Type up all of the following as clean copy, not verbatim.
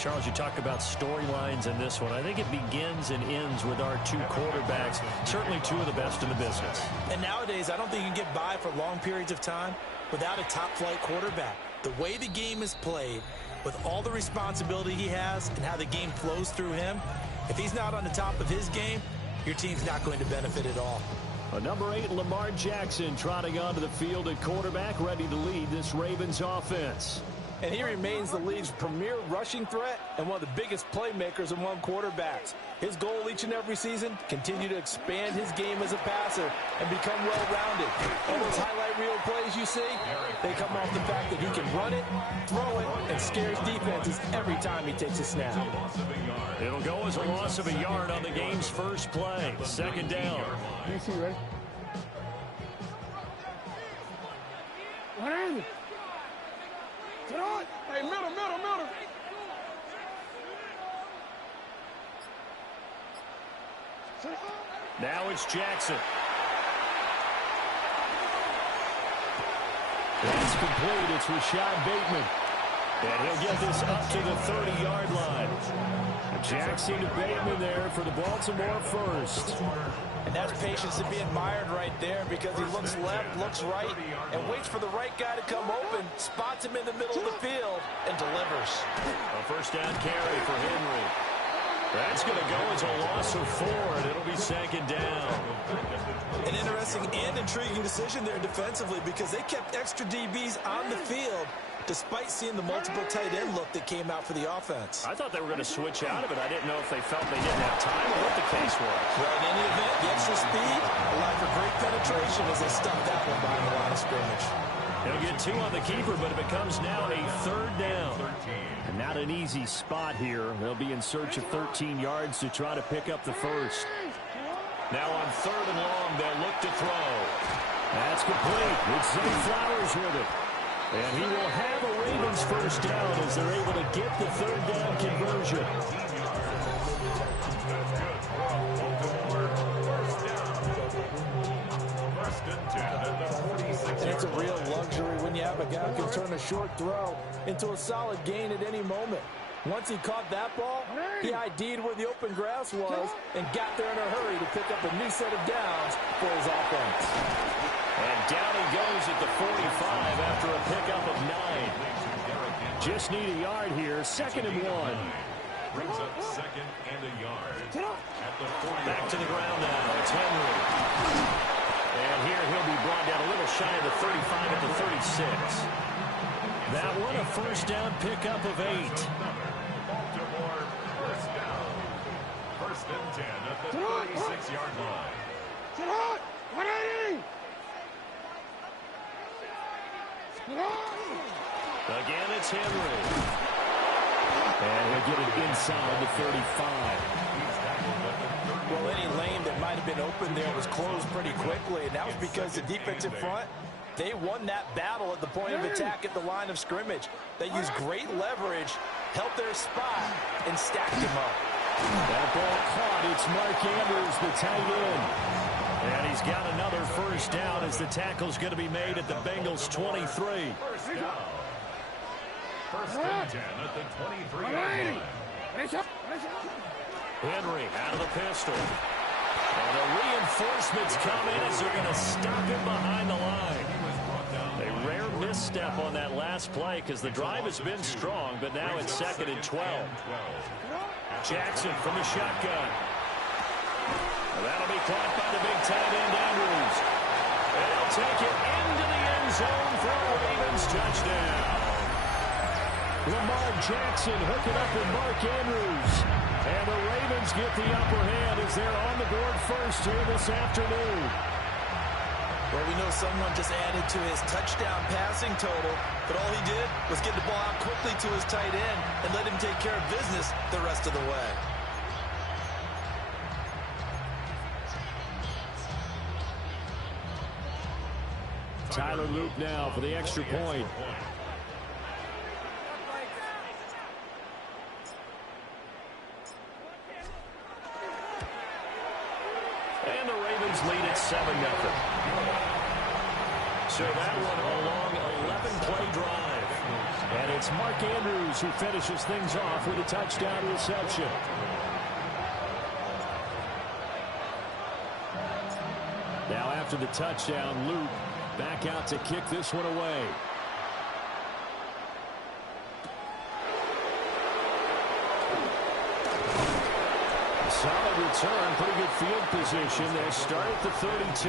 Charles, you talk about storylines in this one. I think it begins and ends with our two quarterbacks, certainly two of the best in the business. And nowadays, I don't think you can get by for long periods of time without a top-flight quarterback. The way the game is played, with all the responsibility he has and how the game flows through him, if he's not on the top of his game, your team's not going to benefit at all. Number 8, Lamar Jackson, trotting onto the field at quarterback, ready to lead this Ravens offense. And he remains the league's premier rushing threat and one of the biggest playmakers among quarterbacks. His goal each and every season, continue to expand his game as a passer and become well-rounded. All those highlight reel plays you see, they come off the fact that he can run it, throw it, and scares defenses every time he takes a snap. It'll go as a loss of a yard on the game's first play. Second down. Ready? What is it? Get on! Hey, middle! Now it's Jackson. That's complete. It's Rashad Bateman. And he'll get this up to the 30-yard line. Jackson to Bateman there for the Baltimore first. And that's patience to be admired right there, because he looks left, looks right, and waits for the right guy to come open, spots him in the middle of the field, and delivers. A first down carry for Henry. That's going to go as a loss of 4, and it'll be second down. An interesting and intriguing decision there defensively, because they kept extra DBs on the field despite seeing the multiple tight end look that came out for the offense. I thought they were going to switch out of it. I didn't know if they felt they didn't have time or what the case was. Well, in any event, the extra speed allowed for great penetration as they stuffed that one behind the line of scrimmage. He'll get 2 on the keeper, but it becomes now a third down. And not an easy spot here. They'll be in search of 13 yards to try to pick up the first. Now on 3rd and long, they'll look to throw. That's complete. It's Zay Flowers with it. And he will have a Ravens first down as they're able to get the 3rd down conversion. And it's a real luxury when you have a guy who can turn a short throw into a solid gain at any moment. Once he caught that ball, he ID'd where the open grass was and got there in a hurry to pick up a new set of downs for his offense. And down he goes at the 45 after a pickup of 9. Just need a yard here. 2nd and 1. Brings up 2nd and a yard. At the 40. Back to the ground now. It's Henry. And here he'll be brought down a little shy of the 35 at the 36. That one a first down pickup of 8. Baltimore first down. 1st and 10 at the 36-yard line. Get on! 180! Again, it's Henry. And he'll get it inside the 35. Well, any lane that might have been open there was closed pretty quickly, and that was because the defensive front, they won that battle at the point of attack at the line of scrimmage. They used great leverage, held their spot, and stacked him up. That ball caught. It's Mark Andrews, the tight end. And he's got another first down as the tackle's going to be made at the Bengals' 23. First down. 1st and 10 at the 23-yard line. Henry out of the pistol. And the reinforcements come in as they're going to stop him behind the line. A rare misstep on that last play because the drive has been strong, but now it's 2nd and 12. Jackson from the shotgun. And that'll be caught by the big tight end, Andrews. And he'll take it into the end zone for a Ravens touchdown. Lamar Jackson hooking up with Mark Andrews. And the Ravens get the upper hand as they're on the board first here this afternoon. Well, we know someone just added to his touchdown passing total, but all he did was get the ball out quickly to his tight end and let him take care of business the rest of the way. Tyler Loop now for the extra point. And the Ravens lead at 7-0. So that one a long 11-play drive. And it's Mark Andrews who finishes things off with a touchdown reception. Now after the touchdown, Luke back out to kick this one away. Solid return, pretty good field position. They'll start at the 32.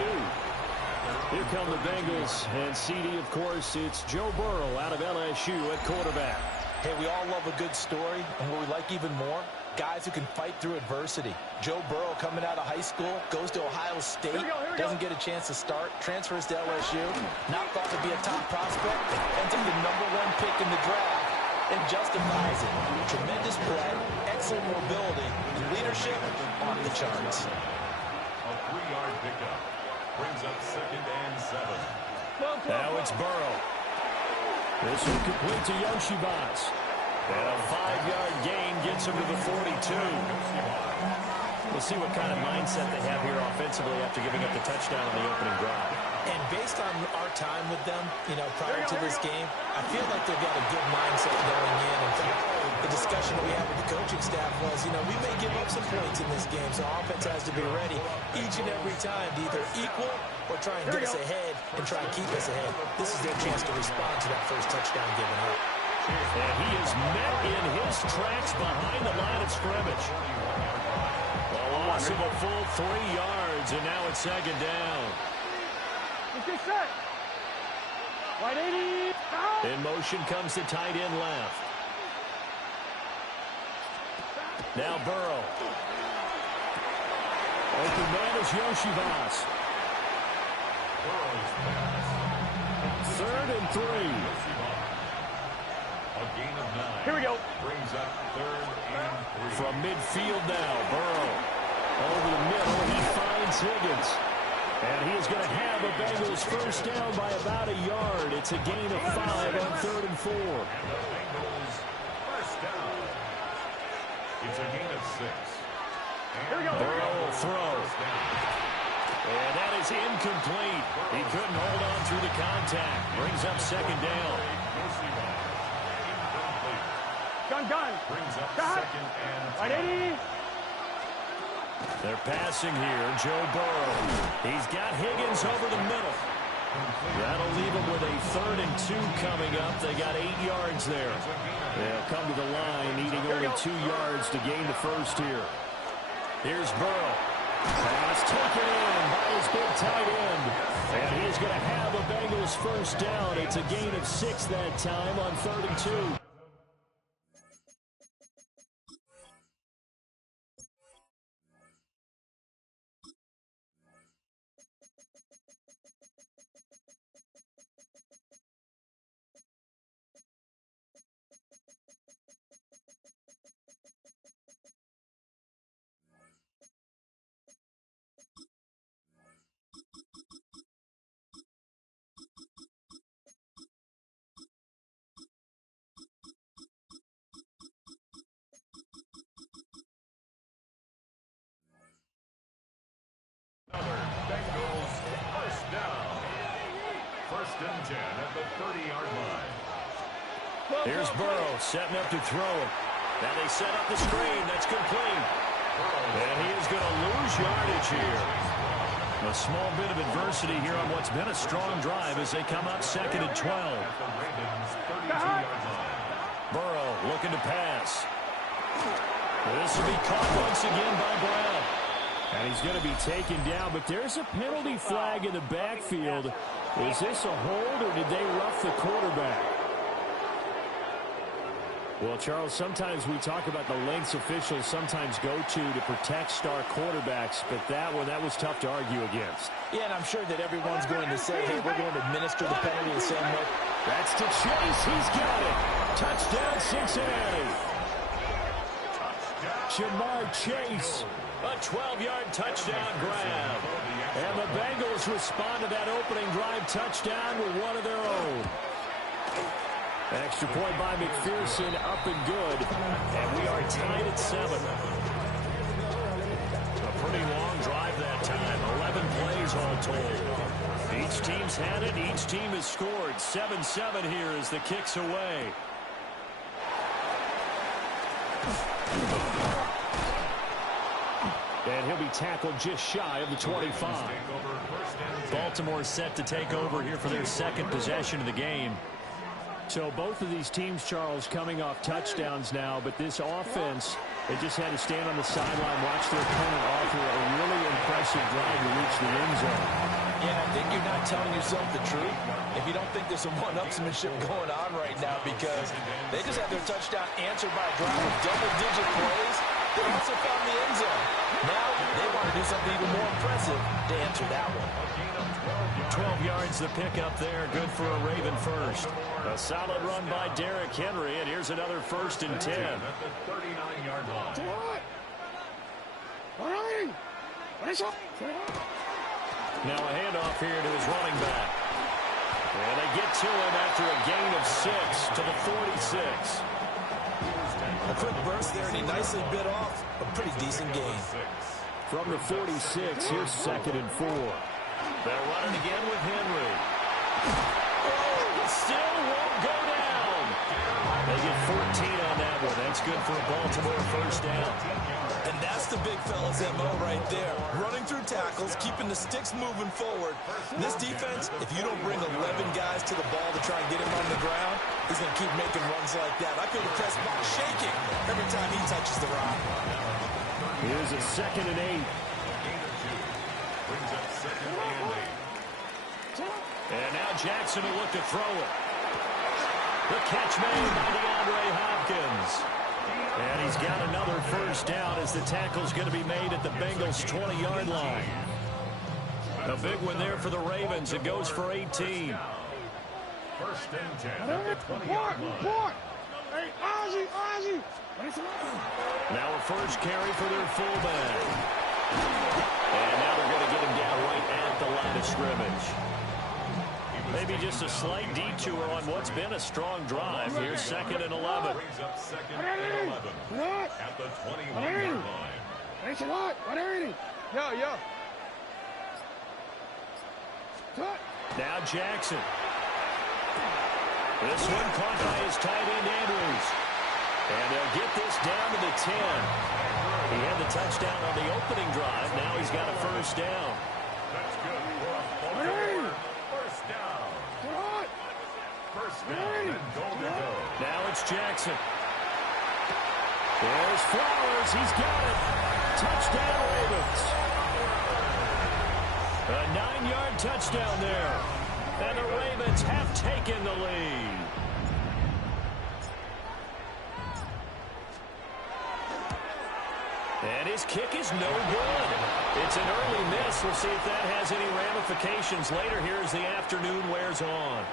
Here come the Bengals, and CD, of course, it's Joe Burrow out of LSU at quarterback. Hey, we all love a good story, and what we like even more, guys who can fight through adversity. Joe Burrow coming out of high school, goes to Ohio State, doesn't get a chance to start, transfers to LSU, not thought to be a top prospect, ends up the #1 pick in the draft, and justifies it. Tremendous play, excellent mobility, and leadership off the charts. A 3-yard pickup brings up 2nd and 7. Now it's Burrow. This will complete to Yoshibas. And a 5-yard gain gets him to the 42. We'll see what kind of mindset they have here offensively after giving up the touchdown on the opening drive. And based on our time with them, prior to this game, I feel like they've got a good mindset going in. In fact, the discussion that we had with the coaching staff was, we may give up some points in this game, so offense has to be ready each and every time to either equal or try and get us ahead and try and keep us ahead. This is their chance to respond to that first touchdown given up. And he is met in his tracks behind the line of scrimmage. A loss of a full 3 yards, and now it's 2nd down. Get set. Wide 80. In motion comes the tight end left. Now Burrow. Open man is Yoshibas. 3rd and 3. A gain of 9. Here we go. Brings up 3rd and 3. From midfield now, Burrow. Over the middle, he finds Higgins. And he is going to have a Bengals first down by about a yard. It's a gain of 5 on 3rd and 4. And the Bengals first down. It's a gain of 6. Here we go. Burrow will throw. And that is incomplete. He couldn't hold on through the contact. Brings up 2nd down. Gun. Brings up Got. 2nd and 10. Wide 80. They're passing here. Joe Burrow. He's got Higgins over the middle. That'll leave him with a 3rd and 2 coming up. They got 8 yards there. They'll come to the line, needing only 2 yards to gain the first here. Here's Burrow. Pass taken in by his big tight end. And he's going to have a Bengals first down. It's a gain of 6 that time on 3rd and 2. Bengals first down. 1st and 10 at the 30-yard line. Here's Burrow setting up to throw it. Now they set up the screen. That's complete. And he is going to lose yardage here. A small bit of adversity here on what's been a strong drive as they come up 2nd and 12. Burrow looking to pass. This will be caught once again by Brown. And he's going to be taken down, but there's a penalty flag in the backfield. Is this a hold, or did they rough the quarterback? Well, Charles, sometimes we talk about the lengths officials sometimes go to protect star quarterbacks, but that was tough to argue against. Yeah, and I'm sure that everyone's going to say, hey, we're going to administer the penalty the same way. That's to Chase. He's got it. Touchdown, Cincinnati. Jamar Chase. A 12-yard touchdown grab. And the Bengals respond to that opening drive touchdown with one of their own. Extra point by McPherson, up and good. And we are tied at 7. A pretty long drive that time. 11 plays all told. Each team's had it. Each team has scored. forward. 7-7 here as the kick's away. And he'll be tackled just shy of the 25. Baltimore set to take over here for their second possession of the game. So both of these teams, Charles, coming off touchdowns now, but this offense, they just had to stand on the sideline, watch their opponent offer a really impressive drive to reach the end zone. Yeah, I think you're not telling yourself the truth if you don't think there's some one-upsmanship going on right now, because they just had their touchdown answered by a drive of double-digit plays. They also found the end zone. Now they want to do something even more impressive to answer that one. 12 yards the pickup there. Good for a Raven first. A solid run by Derrick Henry, and here's another 1st and 10. At the 39-yard line. Now a handoff here to his running back. And they get to him after a gain of 6 to the 46. A quick burst there, and he nicely bit off a pretty decent gain. From the 46, here's 2nd and 4. They're running again with Henry. Oh, still won't go down. They get 14 on that one. That's good for a Baltimore 1st down. And that's the big fella's MO right there. Running through tackles, keeping the sticks moving forward. This defense, if you don't bring 11 guys to the ball to try and get him on the ground, he's going to keep making runs like that. I feel the press box shaking every time he touches the rock. Here's a 2nd and 8. Brings up 2nd and 8. And now Jackson will look to throw it. The catch made by DeAndre Hopkins. And he's got another 1st down as the tackle's going to be made at the Bengals' 20-yard line. A big one there for the Ravens. It goes for 18. 1st and 10 at the 20-yard line. Now a first carry for their fullback. And now they're going to get him down right at the line of scrimmage. Maybe just a slight detour on what's been a strong drive. Here's 2nd and 11. Brings up 2nd and 11 at the 21-yard line. Now Jackson. This one caught by his tight end Andrews. And they'll get this down to the 10. He had the touchdown on the opening drive. Now he's got a 1st down. That's good for a Baltimore 1st down. 1st down and goal to go. Now it's Jackson. There's Flowers. He's got it. Touchdown Ravens. A 9-yard touchdown there. And the Ravens have taken the lead. And his kick is no good. It's an early miss. We'll see if that has any ramifications later here as the afternoon wears on.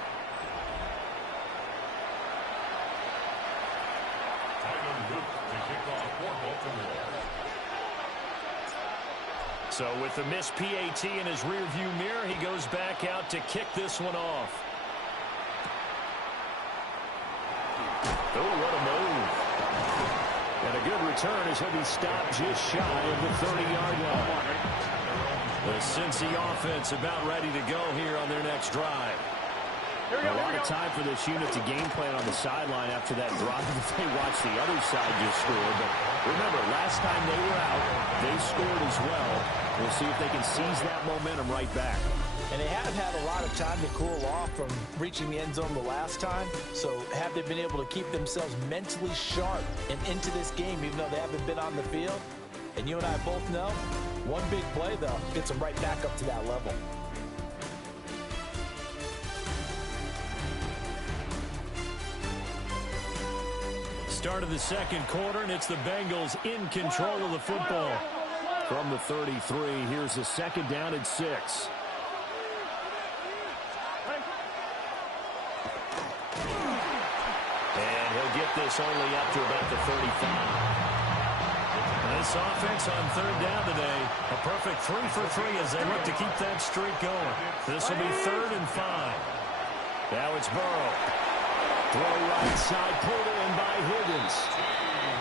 So with the missed PAT in his rearview mirror, he goes back out to kick this one off. Oh, what a move. And a good return as he'll be stopped just shy of the 30-yard line. The Cincy offense about ready to go here on their next drive. A lot of time for this unit to game plan on the sideline after that drive that they watched the other side just score. But remember, last time they were out, they scored as well. We'll see if they can seize that momentum right back. And they have had a lot of time to cool off from reaching the end zone the last time. So have they been able to keep themselves mentally sharp and into this game, even though they haven't been on the field? And you and I both know, one big play, though, gets them right back up to that level. Start of the second quarter, and it's the Bengals in control of the football. From the 33, here's a 2nd down and 6. And he'll get this only up to about the 35. This offense on 3rd down today, a perfect 3 for 3 as they look to keep that streak going. This will be 3rd and 5. Now it's Burrow. Throw right side, pulled in by Higgins.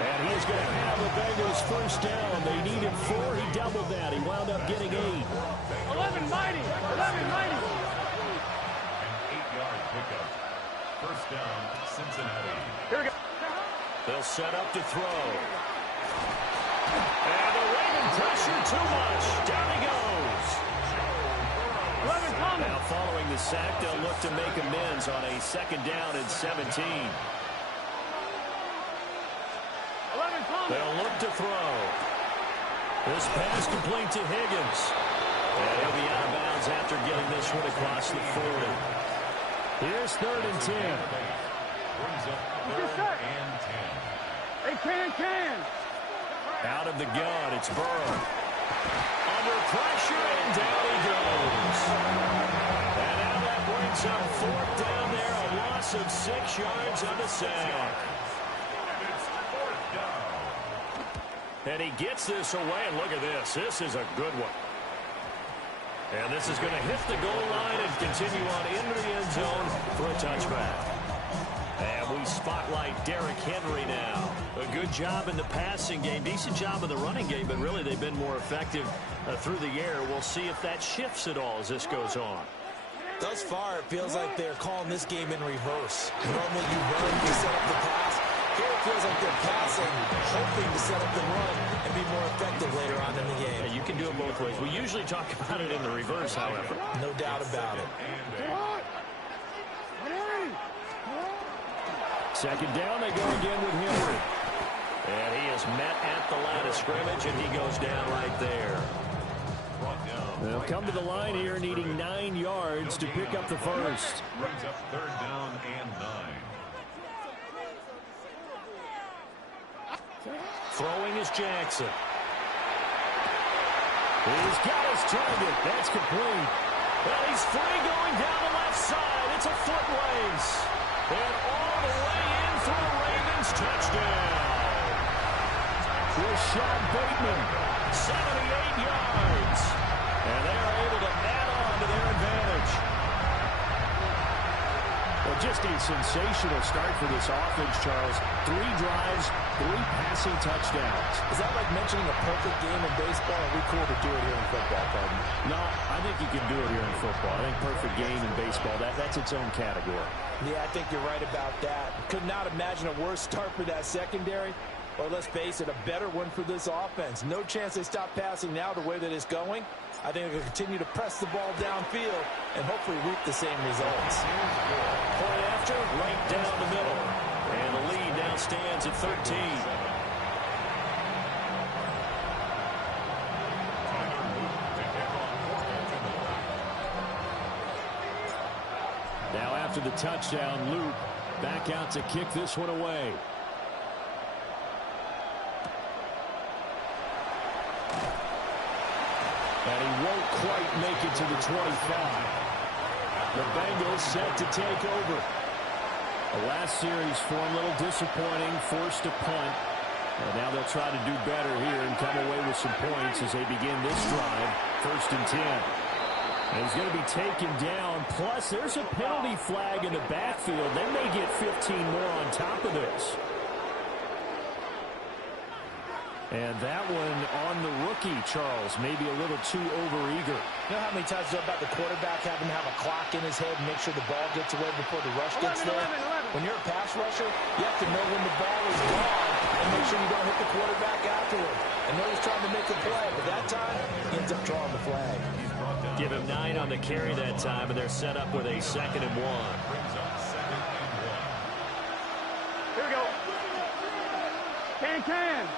And he's going to have the Bengals 1st down. They needed 4. He doubled that. He wound up getting 8. 11 mighty. 11 mighty. An 8-yard pickup. First down, Cincinnati. Here we go. They'll set up to throw. And the Raven pressure too much. Down he goes. 11 coming. Now following the sack, they'll look to make amends on a second down and 17. 11 coming. They'll look to throw. This pass complete to Higgins. And he'll be out of bounds after getting this one across the 40. Here's 3rd and 10. Brings up Get 3rd set. and 10. Hey, can. Out of the gun, it's Burrow. Under pressure, and down he goes. And now that brings up 4th down there, a loss of 6 yards on the sack. And it's 4th down. And he gets this away, and look at this. This is a good one. And this is going to hit the goal line and continue on into the end zone for a touchback. And we spotlight Derrick Henry now. A good job in the passing game, decent job in the running game, but really they've been more effective through the air. We'll see if that shifts at all as this goes on. Thus far, it feels like they're calling this game in reverse. Normally you run, you set up the pass. Here it feels like they're passing, hoping to set up the run and be more effective later on in the game. Yeah, you can do it both ways. We usually talk about it in the reverse, however. No doubt about it. Second down, they go again with Henry. And he is met at the line of scrimmage, and he goes down right there. They'll come to the line here, needing 9 yards to pick up the first. Brings up 3rd down and 9. Throwing is Jackson. He's got his target. That's complete. And he's free going down the left side. It's a foot race. And all the way in for the Ravens. Touchdown. Rashad Bateman, 78 yards. And they are able to add on to their advantage. Well, just a sensational start for this offense, Charles. 3 drives, 3 passing touchdowns. Is that like mentioning a perfect game in baseball? Or are we cool to do it here in football, Cardinal? No, I think you can do it here in football. I think perfect game in baseball, that's its own category. Yeah, I think you're right about that. Could not imagine a worse start for that secondary. Or let's face it, a better one for this offense. No chance they stop passing now the way that it's going. I think they'll continue to press the ball downfield and hopefully reap the same results. Point after, right down the middle. And the lead now stands at 13. Now after the touchdown, Luke back out to kick this one away. And he won't quite make it to the 25. The Bengals set to take over. The last series for him, a little disappointing, forced a punt. And now they'll try to do better here and come away with some points as they begin this drive. 1st and 10. And he's going to be taken down. Plus, there's a penalty flag in the backfield. They may get 15 more on top of this. And that one on the rookie, Charles, maybe a little too overeager. You know how many times you know about the quarterback having to have a clock in his head and make sure the ball gets away before the rush gets there? 11. When you're a pass rusher, you have to know when the ball is gone and make sure you don't hit the quarterback afterward. I know he's trying to make a play, but that time, he ends up drawing the flag. Give him 9 on the carry that time, and they're set up with a 2nd and 1. Brings up 2nd and 1. Here we go. Can.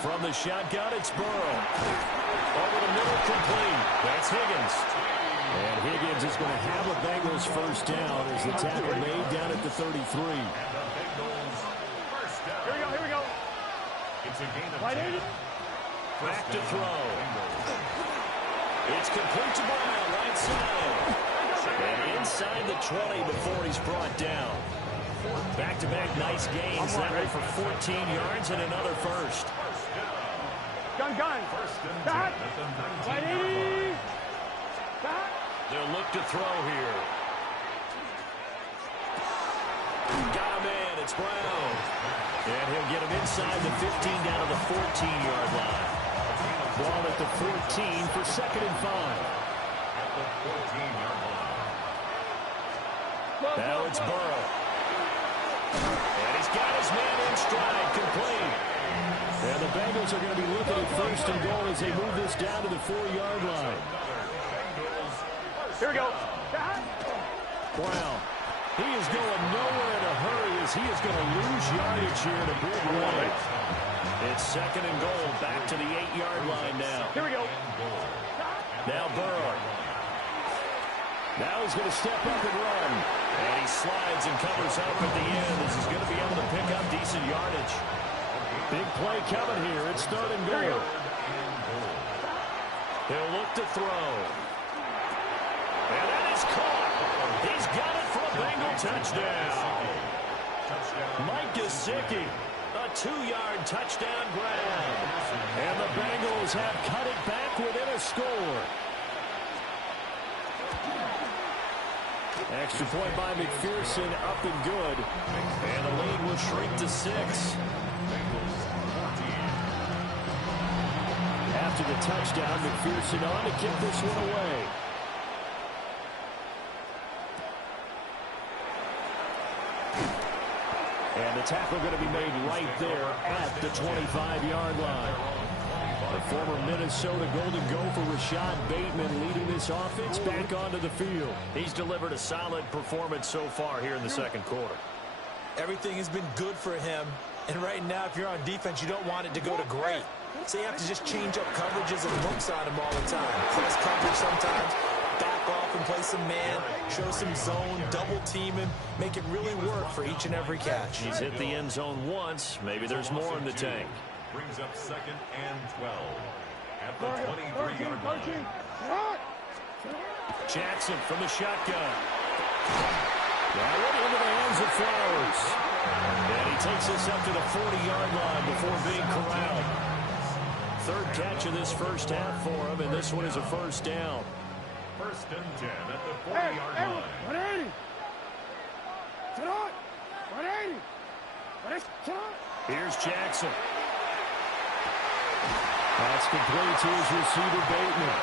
From the shotgun, it's Burrow. Over the middle, complete. That's Higgins. And Higgins is going to have a Bengals first down as the tackle made down at the 33. And the Bengals first down. Here we go. It's a gain of Right 10. in. Back to throw. It's complete to Brown, right side. And inside the 20 before he's brought down. Back-to-back nice gains. That way for 14 yards and another first. Gun. First and 10 Back. at the 19-yard Right line. 80. Back. They'll look to throw here. Got him in. It's Brown. And he'll get him inside the 15 down to the 14-yard line. Ball at the 14 for 2nd and 5. At the 14-yard line. Now it's Burrow. And he's got his man in stride, complete. And the Bengals are going to be looking at first and goal as they move this down to the 4-yard line. Here we go. Brown. He is going nowhere in a hurry as he is going to lose yardage here in a big way. It's second and goal, back to the 8-yard line now. Here we go. Now Burrow. Now he's going to step up and run. And he slides and covers up at the end as he's going to be able to pick up decent yardage. Big play coming here. It's third and goal. He'll look to throw. And that is caught. He's got it for a Bengal touchdown. Mike Gesicki, a 2-yard touchdown grab. And the Bengals have cut it back within a score. Extra point by McPherson, up and good. And the lead will shrink to 6. After the touchdown, McPherson on to kick this one away. And the tackle going to be made right there at the 25-yard line. The former Minnesota Golden Gopher Rashad Bateman leading this offense back onto the field. He's delivered a solid performance so far here in the second quarter. Everything has been good for him. And right now, if you're on defense, you don't want it to go to great. So you have to just change up coverages and looks on him all the time. Press coverage sometimes, back off and play some man, show some zone, double team him, make it really work for each and every catch. He's hit the end zone once. Maybe there's more in the tank. Brings up second and 12 at the 23-yard line. Jackson from the shotgun. Now into the hands of Flowers. And he takes us up to the 40-yard line before being corralled. Third catch of this first half for him, and this one is a first down. First and 10 at the 40-yard line. 180. 180. Here's Jackson. That's complete to his receiver, Bateman.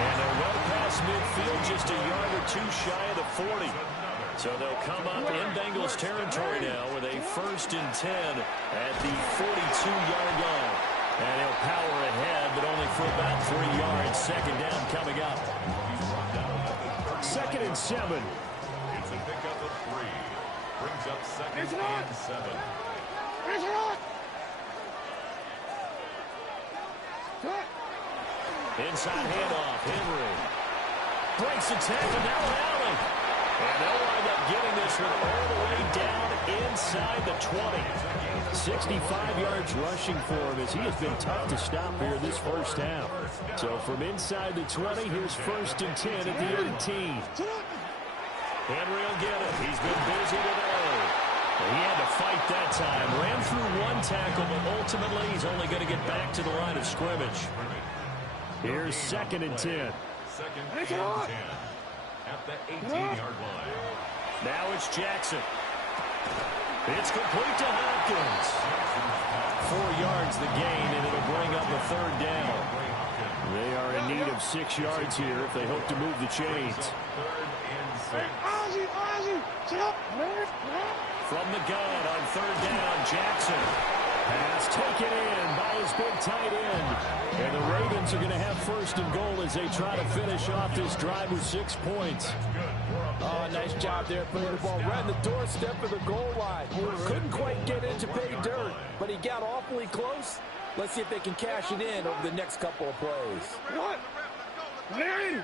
And they're well past midfield, just a yard or two shy of the 40. So they'll come up in Bengals territory now with a first and 10 at the 42-yard line. And he'll power ahead, but only for about 3 yards. Second down coming up. Second and 7. It's a pickup of 3. Brings up second and 7. Inside handoff, Henry. Breaks the tackle, now Allen. And they'll wind up getting this one all the way down inside the 20. 65 yards rushing for him as he has been tough to stop here this first half. So from inside the 20, here's first and 10 at the 18. Henry will get it. He's been busy today. He had to fight that time. Ran through one tackle, but ultimately he's only going to get back to the line of scrimmage. Here's second and 10. Second and 10 at the 18-yard line. Now it's Jackson. It's complete to Hopkins. 4 yards the gain, and it'll bring up a third down. They are in need of 6 yards here if they hope to move the chains. Third and 6. From the gun on third down, Jackson. Pass taken in by his big tight end. And the Ravens are going to have first and goal as they try to finish off this drive with 6 points. Oh, nice job there putting the ball right in the doorstep of the goal line. Couldn't quite get in to pay dirt, but he got awfully close. Let's see if they can cash it in over the next couple of plays. Henry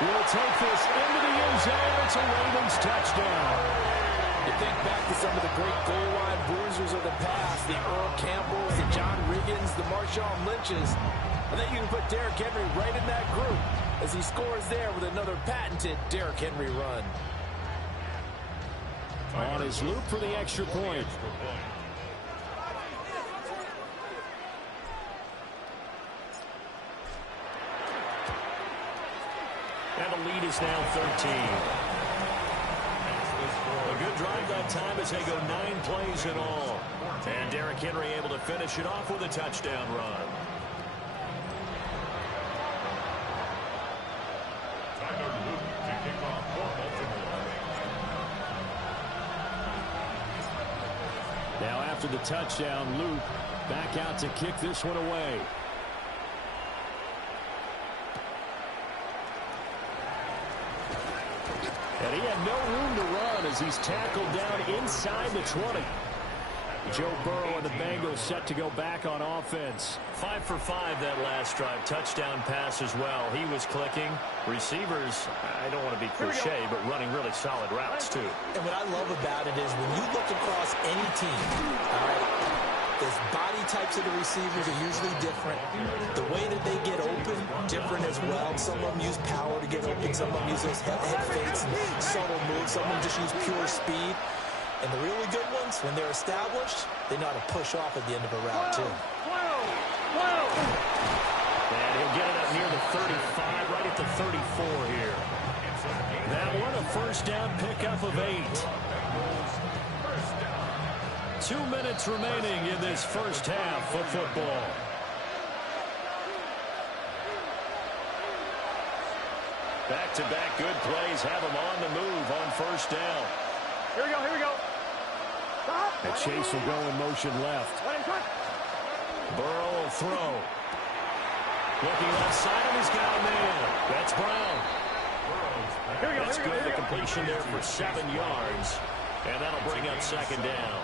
will take this into the end zone. It's a Ravens touchdown. You think back to some of the great goal line bruisers of the past, the Earl Campbells, the John Riggins, the Marshawn Lynches. I think you can put Derrick Henry right in that group as he scores there with another patented Derrick Henry run. On his loop for the extra point. And the lead is now 13. A good drive that time as they go 9 plays in all. And Derrick Henry able to finish it off with a touchdown run. Now after the touchdown, Luke back out to kick this one away. And he had no room to run as he's tackled down inside the 20. Joe Burrow and the Bengals set to go back on offense. 5 for 5 that last drive. Touchdown pass as well. He was clicking. Receivers, I don't want to be cliche, but running really solid routes too. And what I love about it is when you look across any team, all right, the body types of the receivers are usually different. The way that they get open, different as well. Some of them use power to get open. Some of them use those head fakes and subtle moves. Some of them just use pure speed. And the really good ones, when they're established, they know how to push off at the end of a route, too. And he'll get it up near the 35, right at the 34 here. That one, a first down pickup of 8. 2 minutes remaining in this first half of football. Back-to-back good plays have him on the move on first down. Here we go, here we go. Stop. And Chase will go in motion left. Burrow will throw. Looking left side, and he's got a man. That's Brown. That's good. The completion there for 7 yards. And that'll bring up second down.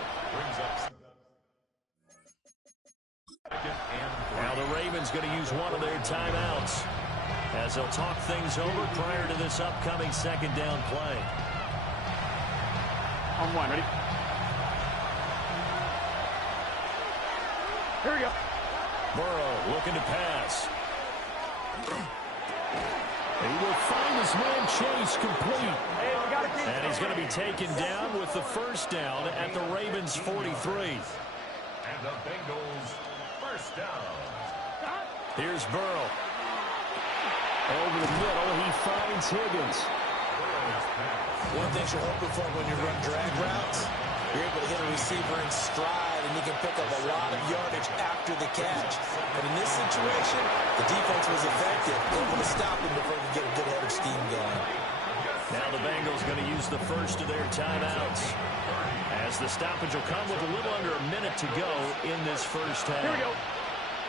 Now the Ravens going to use one of their timeouts as they'll talk things over prior to this upcoming second down play. On one, ready? Here we go. Burrow looking to pass. He will find his man Chase complete. Hey, we got to keep. And he's going to be taken down with the first down at the Ravens 43. And the Bengals first down. Here's Burrow. Over the middle, he finds Higgins. One thing you're hoping for when you run drag routes, you're able to hit a receiver in stride, and he can pick up a lot of yardage after the catch. But in this situation, the defense was effective, able to stop him before he could get a good head of steam going. Now the Bengals going to use the first of their timeouts, as the stoppage will come with a little under a minute to go in this first half. Here we go.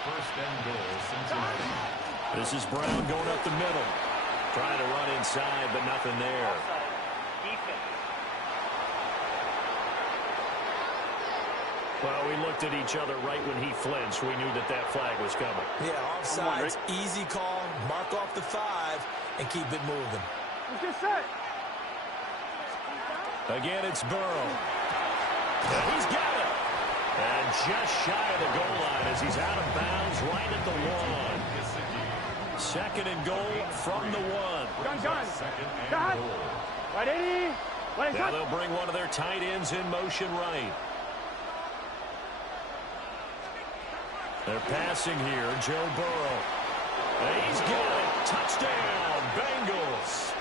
First and goal, Cincinnati. This is Brown going up the middle. Trying to run inside, but nothing there. Well, we looked at each other right when he flinched. We knew that that flag was coming. Yeah, offsides, easy call, mark off the 5, and keep it moving. Let's get set. Again, it's Burrow. And he's got it. And just shy of the goal line as he's out of bounds right at the 1. Second and goal from the 1. Gun. Stop. Right, 80. Now they'll bring one of their tight ends in motion right. They're passing here, Joe Burrow. And he's got it. Touchdown, Bengals.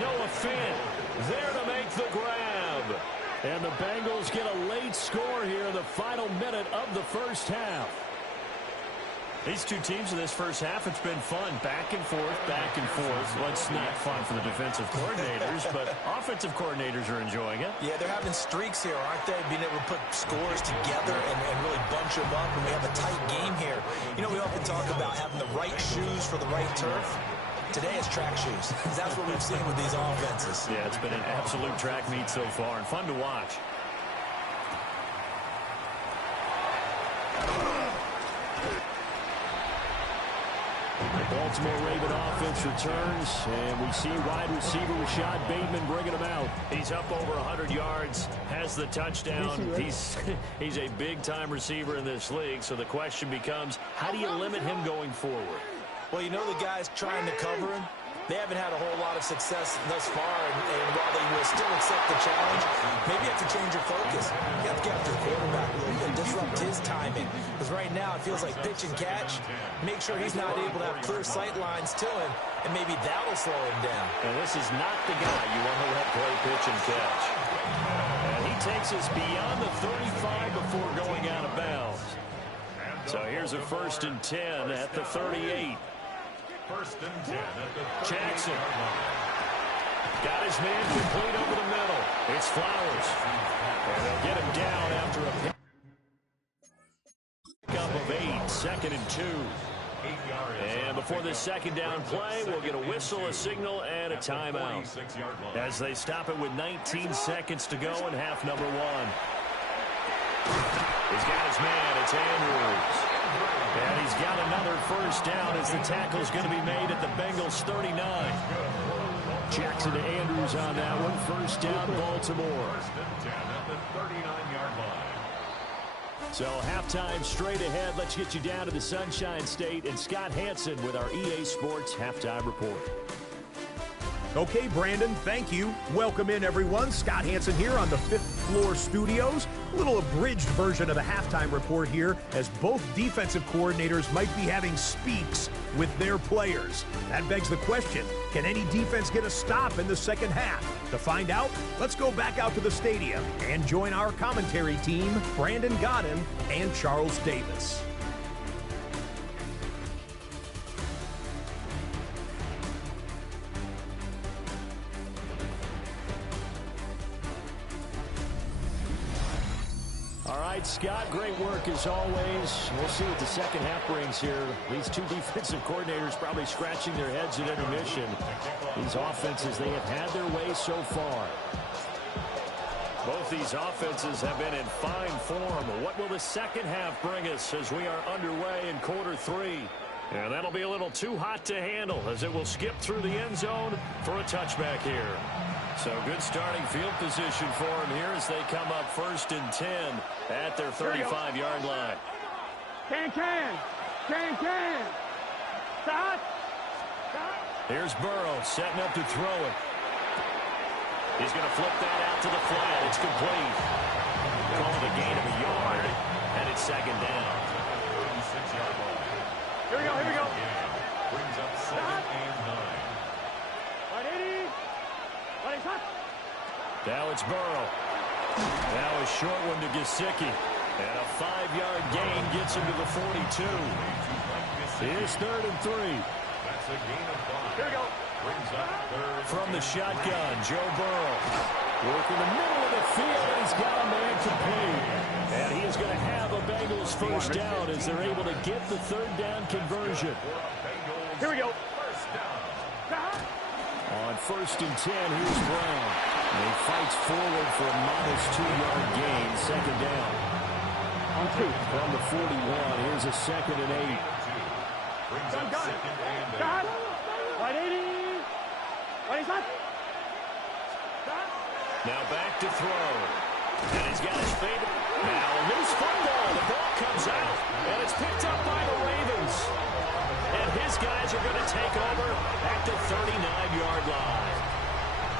Noah Fant there to make the grab. And the Bengals get a late score here in the final minute of the first half. These two teams in this first half, it's been fun. Back and forth, back and forth. Well, it's not fun for the defensive coordinators, but offensive coordinators are enjoying it. Yeah, they're having streaks here, aren't they? Being able to put scores together and really bunch them up, and we have a tight game here. You know, we often talk about having the right shoes for the right turf. Today it's track shoes. That's what we've seen with these offenses. Yeah, it's been an absolute track meet so far, and fun to watch. The Baltimore Raven offense returns, and we see wide receiver Rashad Bateman bringing him out. He's up over 100 yards, has the touchdown. He's a big-time receiver in this league, so the question becomes, how do you limit him going forward? Well, you know the guys trying to cover him, they haven't had a whole lot of success thus far, and while they will still accept the challenge, maybe you have to change your focus. You have to get after the quarterback a little bit, disrupt his timing. Because right now it feels like pitch and catch. Make sure he's not able to have clear sight lines to him, and maybe that'll slow him down. And this is not the guy you want to let play pitch and catch. And he takes us beyond the 35 before going out of bounds. So here's a 1st and 10 at the 38. 1st and 10 at the 38. Jackson got his man complete over the middle. It's Flowers. And they'll get him down 42. And before this second down play, we'll get a whistle, a signal, and a timeout as they stop it with 19 seconds to go in half number one. He's got his man. It's Andrews. And he's got another first down as the tackle's going to be made at the Bengals 39. Jackson to Andrews on that one. First down, Baltimore. So halftime straight ahead. Let's get you down to the Sunshine State and Scott Hansen with our EA Sports Halftime Report. Okay, Brandon, thank you. Welcome in, everyone. Scott Hansen here on the 5th floor studios. A little abridged version of the halftime report here, as both defensive coordinators might be having speaks with their players. That begs the question, can any defense get a stop in the second half? To find out, let's go back out to the stadium and join our commentary team, Brandon Godden and Charles Davis. All right, Scott, great work as always. We'll see what the second half brings here. These two defensive coordinators probably scratching their heads at intermission. These offenses, they have had their way so far. Both these offenses have been in fine form. What will the second half bring us as we are underway in quarter three? And that'll be a little too hot to handle as it will skip through the end zone for a touchback here. So good starting field position for them here as they come up 1st and 10 at their 35-yard line. Can. Stop. Here's Burrow setting up to throw it. He's going to flip that out to the flat. It's complete. Call it a gain of a yard, and it's second down. Here we go. Brings up 2nd and 9. Now it's Burrow. Now a short one to Gesicki. And a 5-yard gain gets him to the 42. Here's 3rd and 3. That's a gain of 5. Here we go. Brings up 3rd. From the shotgun, Joe Burrow. Working the middle of the field, and he's got a man complete. And he is going to have a Bengals first down as they're able to get the 3rd down conversion. Here we go. First down. On 1st and 10, here's Brown. And he fights forward for a modest 2-yard gain, second down. On 2. From the 41, here's a 2nd and 8. Brings up 2nd and 8. Stop. Right 80. Right side. Now back to throw. And he's got his favorite. Now a loose football. The ball comes out. And it's picked up by the Ravens. And his guys are going to take over at the 39-yard line.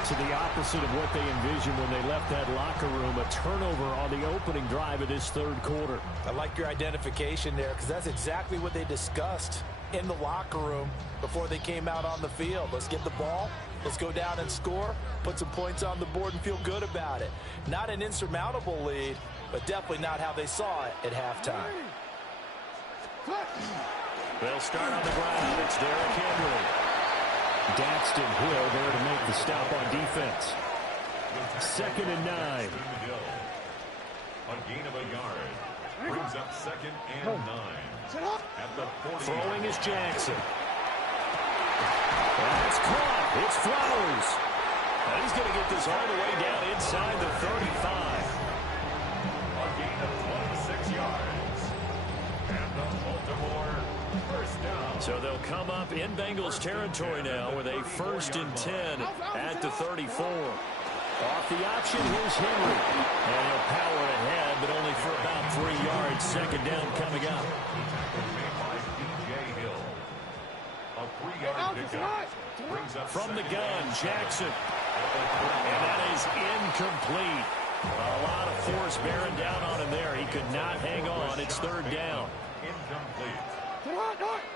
To the opposite of what they envisioned when they left that locker room, a turnover on the opening drive of this 3rd quarter. I like your identification there because that's exactly what they discussed in the locker room before they came out on the field. Let's get the ball. Let's go down and score, put some points on the board, and feel good about it. Not an insurmountable lead, but definitely not how they saw it at halftime. They'll start on the ground. It's Derrick Henry. Daxton Hill there to make the stop on defense. 2nd and 9. A gain of a yard. Brings up 2nd and 9. At the 40. Throwing is Jackson. That's caught. It's Flowers. And he's going to get this all the way down inside the 35. A gain of 26 yards. And the Baltimore first down. So they'll come up in Bengals territory now with a 1st and 10 at the 34. Off the option, here's Henry. And he'll power ahead, but only for about 3 yards. Second down coming up. A 3-yard pickup. Brings up From the gun, Jackson. And that is incomplete. A lot of force bearing down on him there. He could not hang on. It's 3rd down. Incomplete.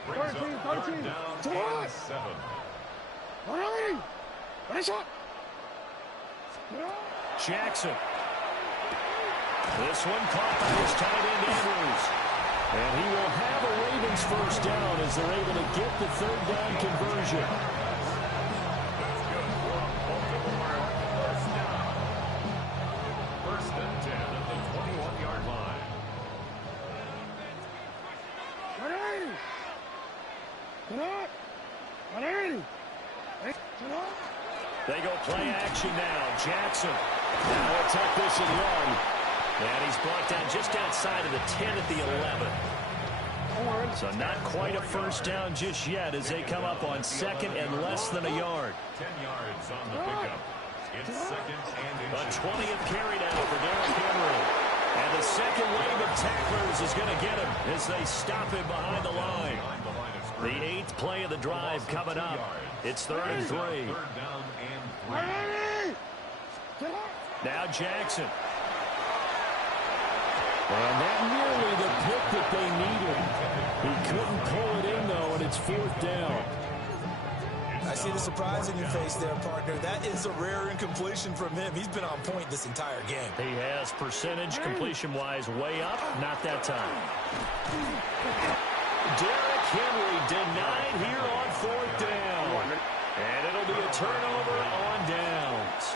Brings up 3rd down and 7. Jackson. This one caught by his tight end Andrews. And he will have a Ravens first down as they're able to get the 3rd down conversion. First and 10 at the 21-yard line. They go play action now. Jackson. Now he'll tuck this and run. And he's brought down just outside of the 10 at the 11. So not quite a first down just yet as they come up on second and less than a yard. 10 yards on the pickup. It's second and A 20th carry down for Derrick Henry. And the second wave of tacklers is going to get him as they stop him behind the line. The 8th play of the drive coming up. It's 3rd and 3. Third down and 3. Now Jackson. And that nearly the pick that they needed. He couldn't pull it in, though, and it's 4th down. I see the surprise in your face there, partner. That is a rare incompletion from him. He's been on point this entire game. He has percentage completion-wise way up. Not that time. Derrick Henry denied here on 4th down. And it'll be a turnover on downs.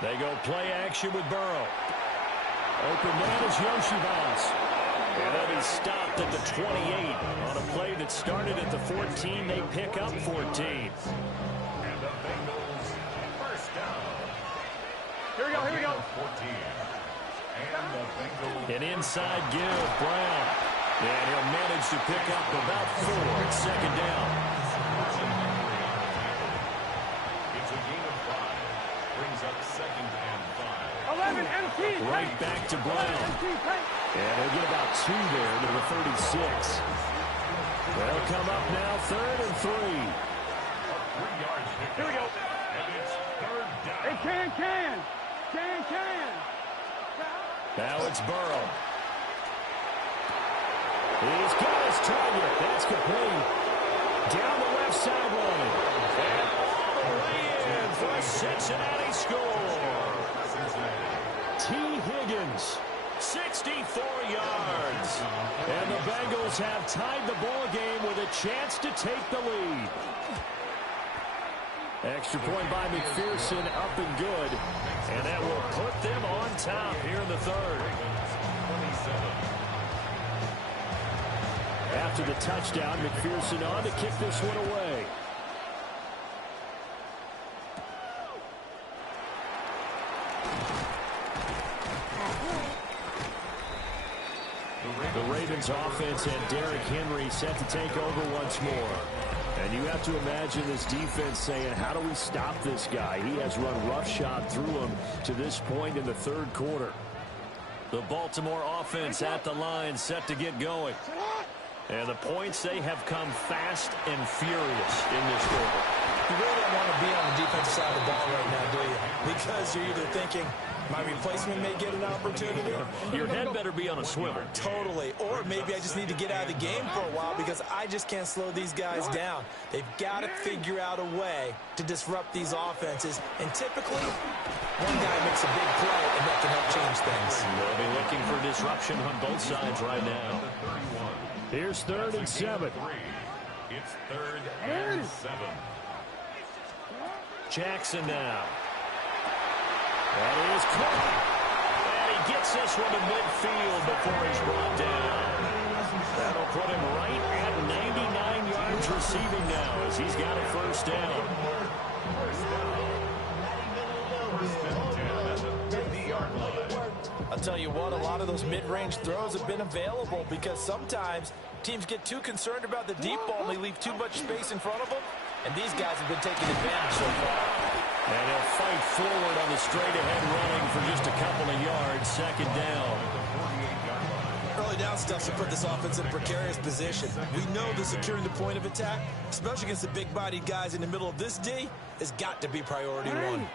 They go play action with Burrow. Open man is Yoshivas. And they'll be stopped at the 28 on a play that started at the 14. They pick up 14. And the Bengals first down. Here we go, here we go. 14. And the Bengals. An inside give, Brown. And he'll manage to pick up about 4 at second down. It's a gain of 5. Brings up second and 5. 11, MT. Right back to Brown. And he'll get about 2 there to the 36. They'll come up now 3rd and 3. 3 yards pick. Here we go. And it's 3rd down. Hey, can. Now it's Burrow. He's got his target. That's complete. Down the left sideline. And all the way in for a Cincinnati score. T. Higgins, 64 yards. And the Bengals have tied the ball game with a chance to take the lead. Extra point by McPherson, up and good. And that will put them on top here in the 3rd. After the touchdown, McPherson on to kick this one away. The Ravens offense and Derrick Henry set to take over once more. And you have to imagine this defense saying, how do we stop this guy? He has run roughshod through him to this point in the 3rd quarter. The Baltimore offense at the line set to get going. And the points, they have come fast and furious in this quarter. You really don't want to be on the defensive side of the ball right now, do you? Because you're either thinking, my replacement may get an opportunity. Your head better be on a swivel. Totally. Or maybe I just need to get out of the game for a while because I just can't slow these guys down. They've got to figure out a way to disrupt these offenses. And typically, one guy makes a big play, and that can help change things. They'll be looking for disruption on both sides right now. Here's 3rd and 7. It's 3rd and 7. Jackson now. That is caught. And he gets this one to midfield before he's brought down. That'll put him right at 99 yards receiving now as he's got a first down. I'll tell you what, a lot of those mid-range throws have been available because sometimes teams get too concerned about the deep ball and they leave too much space in front of them, and these guys have been taking advantage so far. And he'll fight forward on the straight-ahead running for just a couple of yards, second down. Early down stuff should put this offense in a precarious position. We know that securing the point of attack, especially against the big-bodied guys in the middle of this D, has got to be priority one.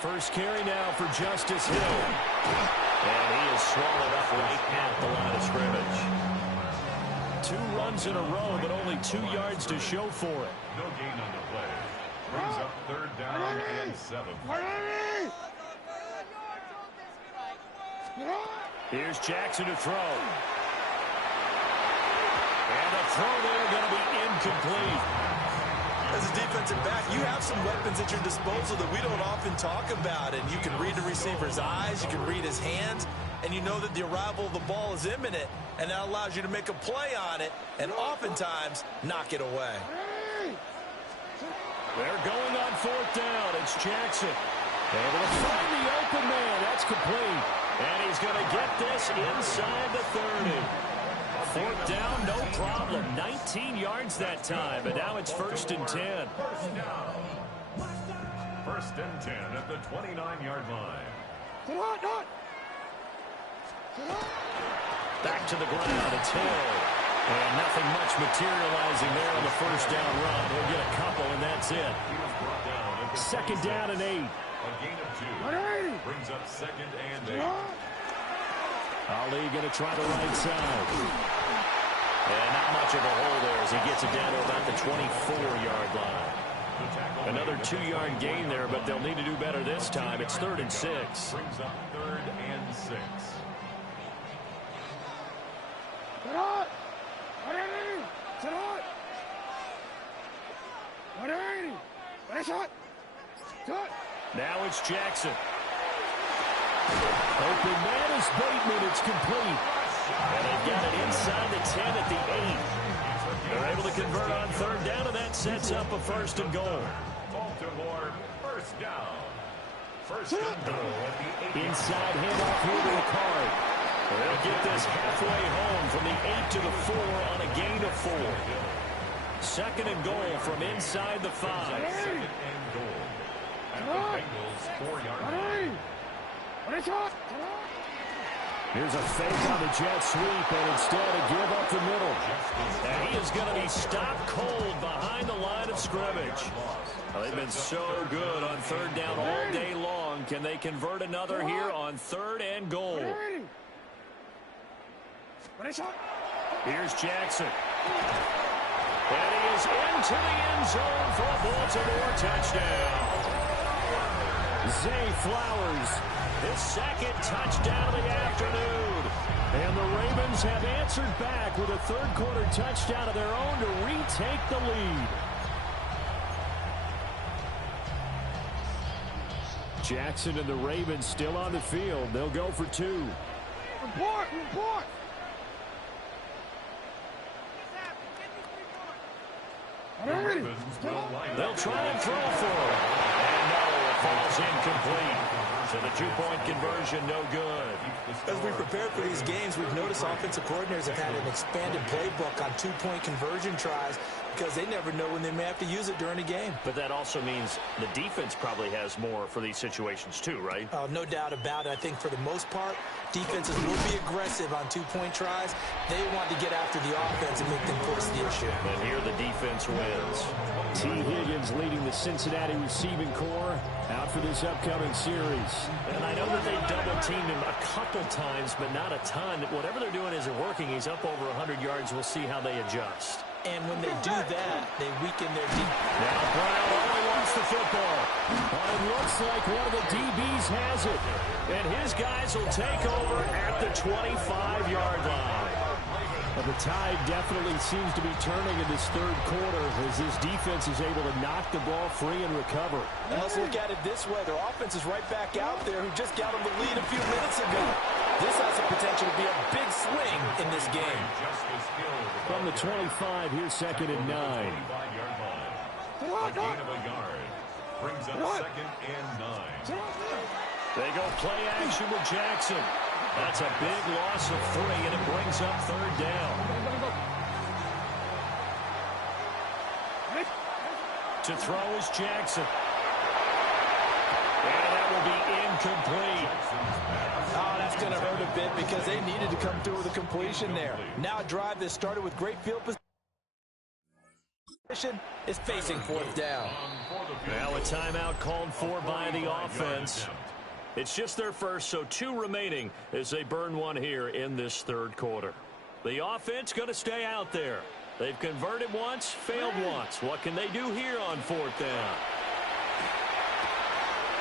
First carry now for Justice Hill. And he is swallowed up right at the line of scrimmage. 2 runs in a row, but only 2 yards to show for it. No gain on the play. Brings up 3rd down and 7. Here's Jackson to throw. And the throw there going to be incomplete. As a defensive back, you have some weapons at your disposal that we don't often talk about, and you can read the receiver's eyes, you can read his hands. and you know that the arrival of the ball is imminent, and that allows you to make a play on it and oftentimes knock it away. They're going on fourth down. It's Jackson. Able to find the open man. That's complete. And he's going to get this inside the 30. Fourth down, no problem. 19 yards that time, and now it's 1st and 10. First down. 1st and 10 at the 29-yard line. Back to the ground. It's Hill. And nothing much materializing there on the 1st down run. He'll get a couple, and that's it. 2nd down and 8. A gain of 2. Brings up 2nd and 8. Ali going to try the right side. And not much of a hole there as he gets it down to about the 24-yard line. Another 2-yard gain there, but they'll need to do better this time. It's 3rd and 6. Brings up 3rd and 6. Now it's Jackson. Open man is Bateman. It's complete. And they've got it inside the 10 at the 8. They're able to convert on 3rd down, and that sets up a 1st and goal. Baltimore, 1st down. 1st and goal at the 8. Inside handoff here to the card. They'll get this halfway home from the 8 to the 4 on a gain of 4. 2nd and goal from inside the 5. 2nd and goal at the Bengals' 4-yard line. Here's a fake on the jet sweep, and instead a give up the middle. And he is going to be stopped cold behind the line of scrimmage. Well, they've been so good on 3rd down all day long. Can they convert another here on 3rd and goal? Here's Jackson. And he is into the end zone for a Baltimore touchdown. Zay Flowers, his 2nd touchdown of the afternoon. And the Ravens have answered back with a 3rd quarter touchdown of their own to retake the lead. Jackson and the Ravens still on the field. They'll go for 2. Report! They'll try and throw for it. And no, it falls incomplete. So the 2-point conversion, no good. As we prepared for these games, we've noticed offensive coordinators have had an expanded playbook on 2-point conversion tries because they never know when they may have to use it during a game. But that also means the defense probably has more for these situations too, right? No doubt about it. I think for the most part, defenses will be aggressive on 2-point tries. They want to get after the offense and make them force the issue. And here the defense wins. T. Higgins leading the Cincinnati receiving corps out for this upcoming series. And I know that they double-teamed him a couple times, but not a ton. Whatever they're doing isn't working. He's up over 100 yards. We'll see how they adjust. And when they do that, they weaken their deep. Now Brown only wants the football. But it looks like one of the DBs has it. And his guys will take over at the 25-yard line. Well, the tide definitely seems to be turning in this 3rd quarter as this defense is able to knock the ball free and recover. And let's look at it this way. Their offense is right back out there who just got them the lead a few minutes ago. This has the potential to be a big swing in this game. From the 25, here's 2nd and 9. A gain of a yard. Brings up 2nd and 9. They go play action with Jackson. That's a big loss of 3, and it brings up 3rd down. To throw is Jackson. And that will be incomplete. Oh, that's going to hurt a bit because they needed to come through with a completion there. Now a drive that started with great field position is facing 4th down. Now a timeout called for by the offense. It's just their first, so 2 remaining as they burn one here in this 3rd quarter. The offense going to stay out there. They've converted once, failed once. What can they do here on 4th down?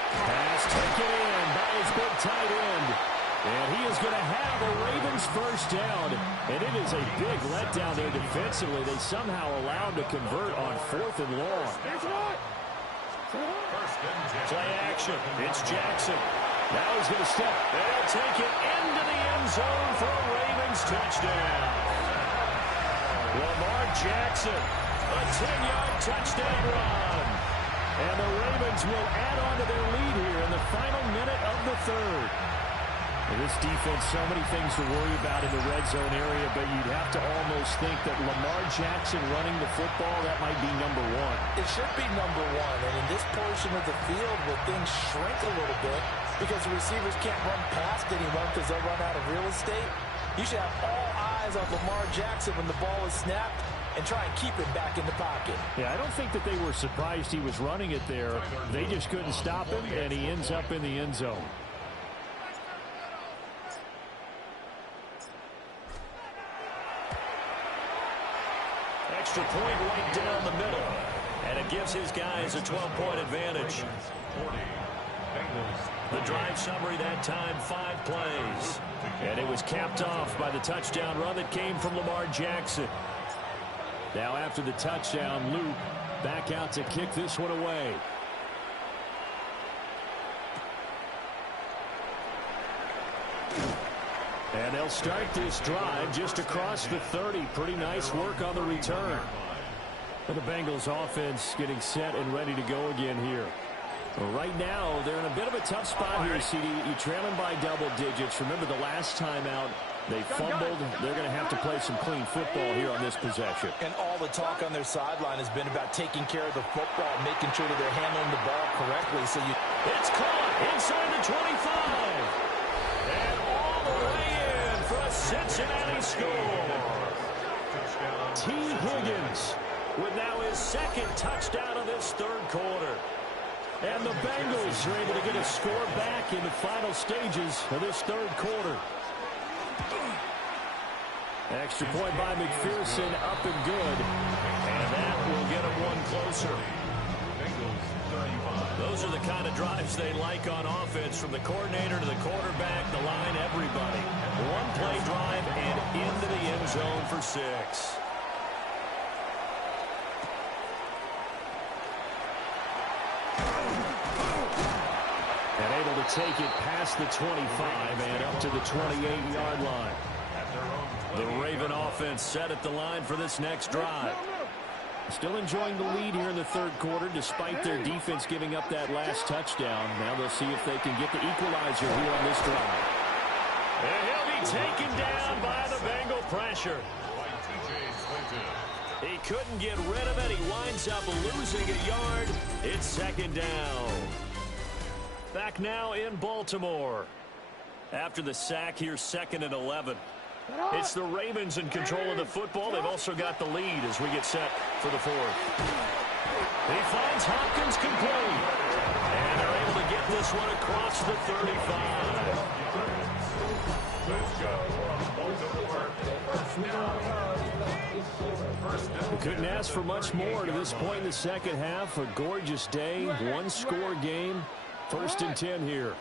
Pass taken in by his big tight end. And he is going to have the Ravens' 1st down. And it is a big letdown there defensively. They somehow allowed to convert on 4th and long. Play action. It's Jackson. Now he's going to step. They'll take it into the end zone for a Ravens touchdown. Lamar Jackson, a 10-yard touchdown run. And the Ravens will add on to their lead here in the final minute of the third. This defense, so many things to worry about in the red zone area, but you'd have to almost think that Lamar Jackson running the football, that might be number one. It should be number one, and in this portion of the field where things shrink a little bit because the receivers can't run past anyone because they'll run out of real estate, you should have all eyes on Lamar Jackson when the ball is snapped and try and keep it back in the pocket. Yeah, I don't think that they were surprised he was running it there. They just couldn't stop him, and he ends up in the end zone. Extra point right down the middle. And it gives his guys a 12-point advantage. The drive summary that time, 5 plays. And it was capped off by the touchdown run that came from Lamar Jackson. Now after the touchdown, Luke back out to kick this one away. And they'll start this drive just across the 30. Pretty nice work on the return. And the Bengals offense getting set and ready to go again here. Well, right now, they're in a bit of a tough spot here, CD. You're trailing by double digits. Remember the last time out, they fumbled. They're going to have to play some clean football here on this possession. And all the talk on their sideline has been about taking care of the football, making sure that they're handling the ball correctly. So It's caught inside the 25. And all the way in for a Cincinnati score. T. Higgins with now his second touchdown of this third quarter. And the Bengals are able to get a score back in the final stages of this third quarter. Extra point by McPherson, up and good. And that will get them one closer. Those are the kind of drives they like on offense, from the coordinator to the quarterback, the line, everybody. One-play drive and into the end zone for 6. And able to take it past the 25 and up to the 28-yard line. The Raven offense set at the line for this next drive. Still enjoying the lead here in the third quarter despite their defense giving up that last touchdown. Now they'll see if they can get the equalizer here on this drive. And he'll be taken down by the Bengal pressure. He couldn't get rid of it. He winds up losing a yard. It's second down. Back now in Baltimore. After the sack, here's 2nd and 11. It's the Ravens in control of the football. They've also got the lead as we get set for the 4th. He finds Hopkins complete. And they're able to get this one across the 35. We couldn't ask for much more to this point in the second half. A gorgeous day, one-score game. 1st and 10 here.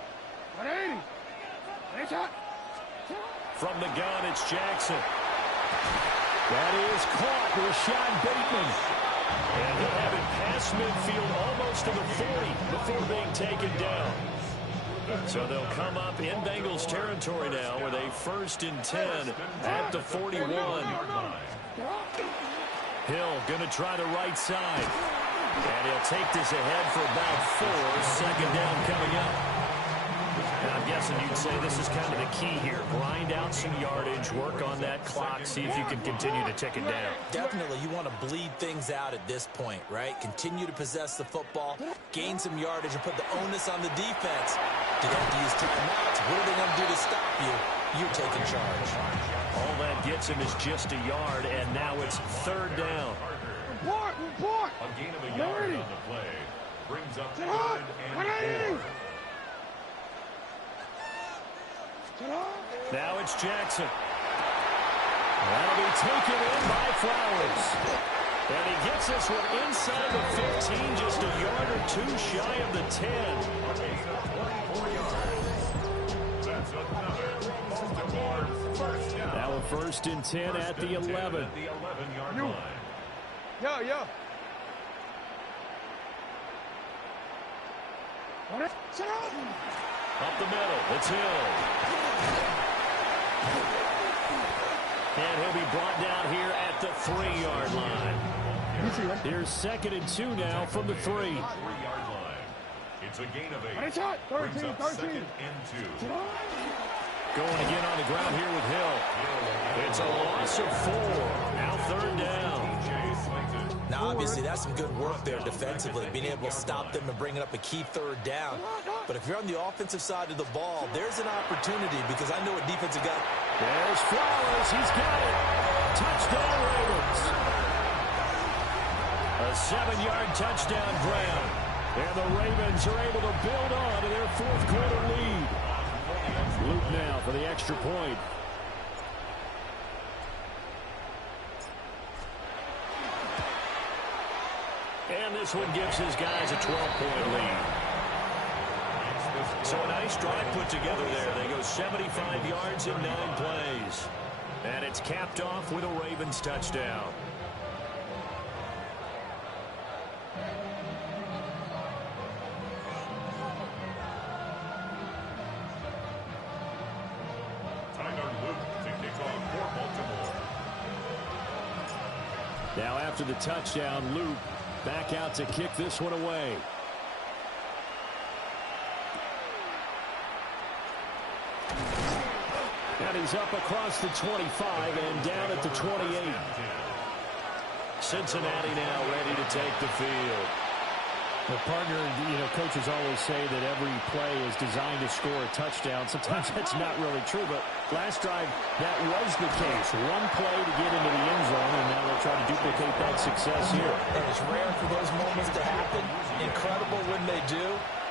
From the gun, it's Jackson. That is caught. Rashad Bateman. And he'll have it past midfield almost to the 40 before being taken down. So they'll come up in Bengals territory now with a 1st and 10 at the 41. Hill going to try the right side. And he'll take this ahead for about 4. 2nd down coming up. And I'm guessing you'd say this is kind of the key here. Grind out some yardage, work on that clock, see if you can continue to tick it down. Definitely, you want to bleed things out at this point, right? Continue to possess the football, gain some yardage, and put the onus on the defense. Do they have to use timeouts? What are they going to do to stop you? You're taking charge. All that gets him is just a yard, and now it's 3rd down. Report! A gain of a yard on the play brings up 3rd and 4. Now it's Jackson. That'll be taken in by Flowers. And he gets this one inside the 15, just a yard or 2 shy of the 10. Now a 1st and 10 at the 11. At the 11-yard line. Yo. Up the middle, it's Hill. And he'll be brought down here at the 3-yard line. Here's 2nd and 2 now from the 3. 3-yard line. It's a gain of 8. Brings up 2nd and 2. Going again on the ground here with Hill. It's a loss of 4. Now 3rd down. Now, obviously, that's some good work there defensively, being able to stop them and bringing up a key 3rd down. But if you're on the offensive side of the ball, there's an opportunity because I know what defensive got. There's Flowers. He's got it. Touchdown, Ravens. A 7-yard touchdown grab. And the Ravens are able to build on to their 4th quarter lead. Luke now for the extra point. And this one gives his guys a 12-point lead. So a nice drive put together there. They go 75 yards in 9 plays. And it's capped off with a Ravens touchdown. Now after the touchdown, Luke back out to kick this one away. And he's up across the 25 and down at the 28. Cincinnati now ready to take the field. Well, partner, coaches always say that every play is designed to score a touchdown. Sometimes that's not really true, but last drive, that was the case. One play to get into the end zone, and now they'll try to duplicate that success here. And it's rare for those moments to happen. Incredible when they do.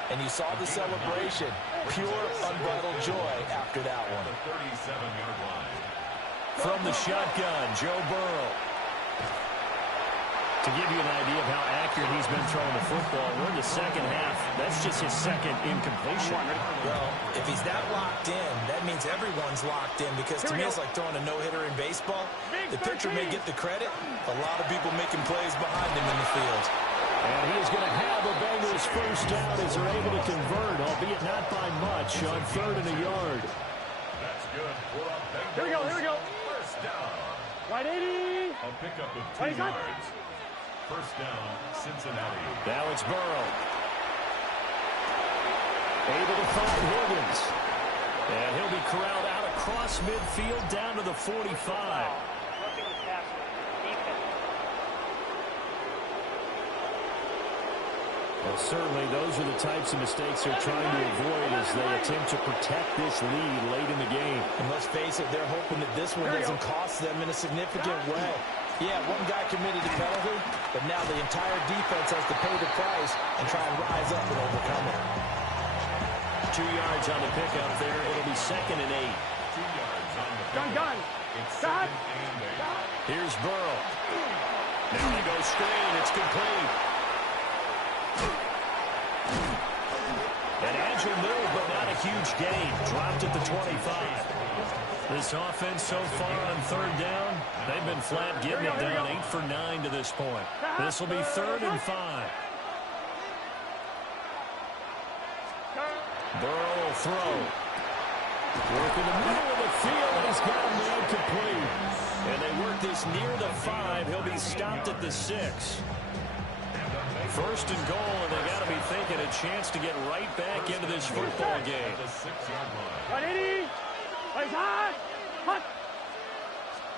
And you saw the celebration. Pure, unbridled joy after that one. The 37-yard line. From the shotgun, Joe Burrow. To give you an idea of how accurate he's been throwing the football, we're in the second half. That's just his 2nd incompletion. Well, if he's that locked in, that means everyone's locked in because to me it's like throwing a no-hitter in baseball. The pitcher may get the credit. A lot of people making plays behind him in the field. And he is going to have a Bengals first down as they're able to convert, albeit not by much, on 3rd and a yard. That's good for a Bengals. Here we go, here we go. First down. Right 80. A pickup of 2 yards. First down, Cincinnati. Now it's Burrow. Able to find Higgins. And he'll be corralled out across midfield down to the 45. Well, certainly those are the types of mistakes they're trying to avoid as they attempt to protect this lead late in the game. And let's face it, they're hoping that this one doesn't cost them in a significant way. Yeah, one guy committed a penalty, but now the entire defense has to pay the price and try and rise up and overcome it. 2 yards on the pickup there. It'll be 2nd and 8. 2 yards on the pickup. Gun. It's 2nd and 8. Here's Burrow. Now they go screen. It's complete. An agile move, but not a huge gain. Dropped at the 25. This offense so far on 3rd down, they've been flat getting it down 8 for 9 to this point. This will be 3rd and 5. Burrow will throw. Work in the middle of the field, and he's got him down complete. And they work this near the 5. He'll be stopped at the 6. 1st and goal, and they got to be thinking a chance to get right back into this football game. The 6-yard line. 180. Right side. Hut.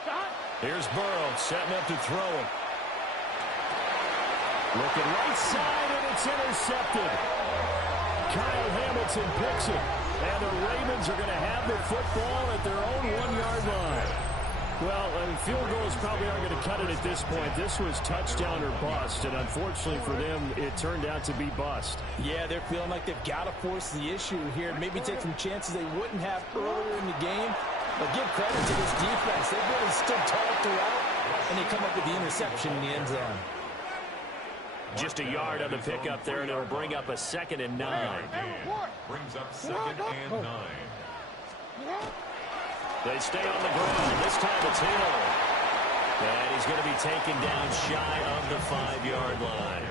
Shot. Here's Burrow setting up to throw it. Looking right side, and it's intercepted. Kyle Hamilton picks it. And the Ravens are going to have the football at their own 1-yard line. Well, field goals probably aren't going to cut it at this point. This was touchdown or bust, and unfortunately for them, it turned out to be bust. Yeah, they're feeling like they've got to force the issue here, maybe take some chances they wouldn't have earlier in the game. But give credit to this defense. They've really stood tall throughout, and they come up with the interception in the end zone. Just a yard on the pickup there, and it'll bring up a 2nd and 9. Brings up 2nd and 9. They stay on the ground. This time it's Hill. And he's going to be taken down shy of the 5-yard line.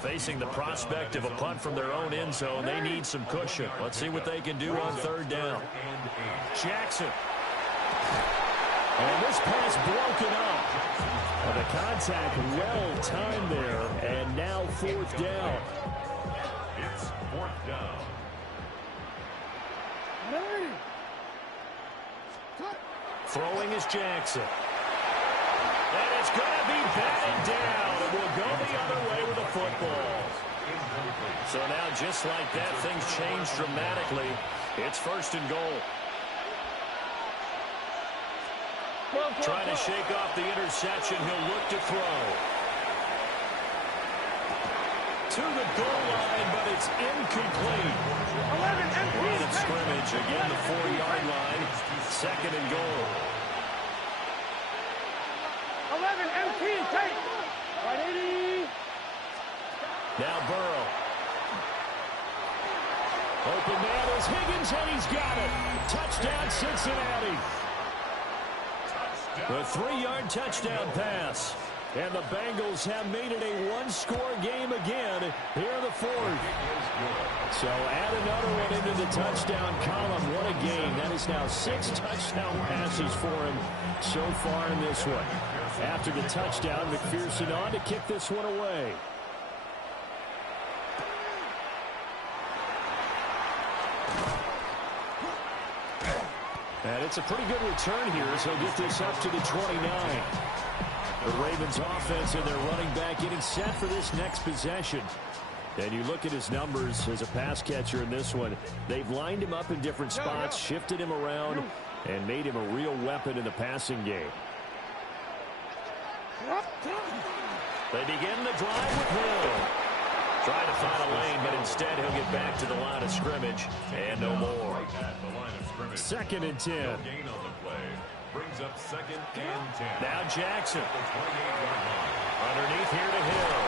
Facing the prospect of a punt from their own end zone, they need some cushion. Let's see what they can do on third down. Jackson. And this pass broken up. Well, the contact well timed there, and now fourth down. It's fourth down. Throwing is Jackson. And it's going to be batted down. It will go the other way with the football. So now, just like that, things change dramatically. It's first and goal. Trying to shake off the interception. He'll look to throw. To the goal line, but it's incomplete. Line of scrimmage. Again, the 4-yard line. Second and goal. 11 MT, take. 180. Now Burrow. Open man is Higgins, and he's got it. Touchdown, Cincinnati. A 3-yard touchdown pass. And the Bengals have made it a one-score game again here in the fourth. So add another one into the touchdown column. What a game. That is now 6 touchdown passes for him so far in this one. After the touchdown, McPherson on to kick this one away. And it's a pretty good return here, so he'll get this up to the 29. The Ravens offense and their running back getting set for this next possession. And you look at his numbers as a pass catcher in this one. They've lined him up in different spots, shifted him around, and made him a real weapon in the passing game. They begin the drive with Hill. Trying to find a lane, but instead he'll get back to the line of scrimmage and no more. Second and 10. Gain on the play. Brings up second and 10. Now Jackson. The 28-yard line. Underneath here to Hill.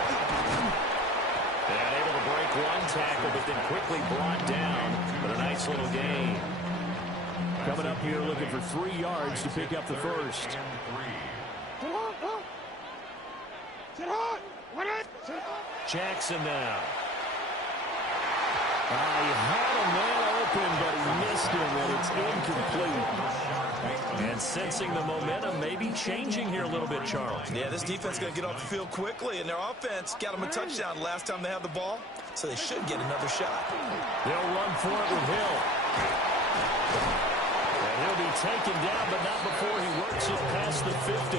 And able to break one tackle, but then quickly brought down. But a nice little gain. Coming up here looking for 3 yards to pick up the first. Jackson now. He had a man open, but he missed him, and it's incomplete. And sensing the momentum may be changing here a little bit, Charles. Yeah, this defense is going to get off the field quickly, and their offense got them a touchdown last time they had the ball, so they should get another shot. They'll run for it with Hill. And he'll be taken down, but not before he works it past the 50.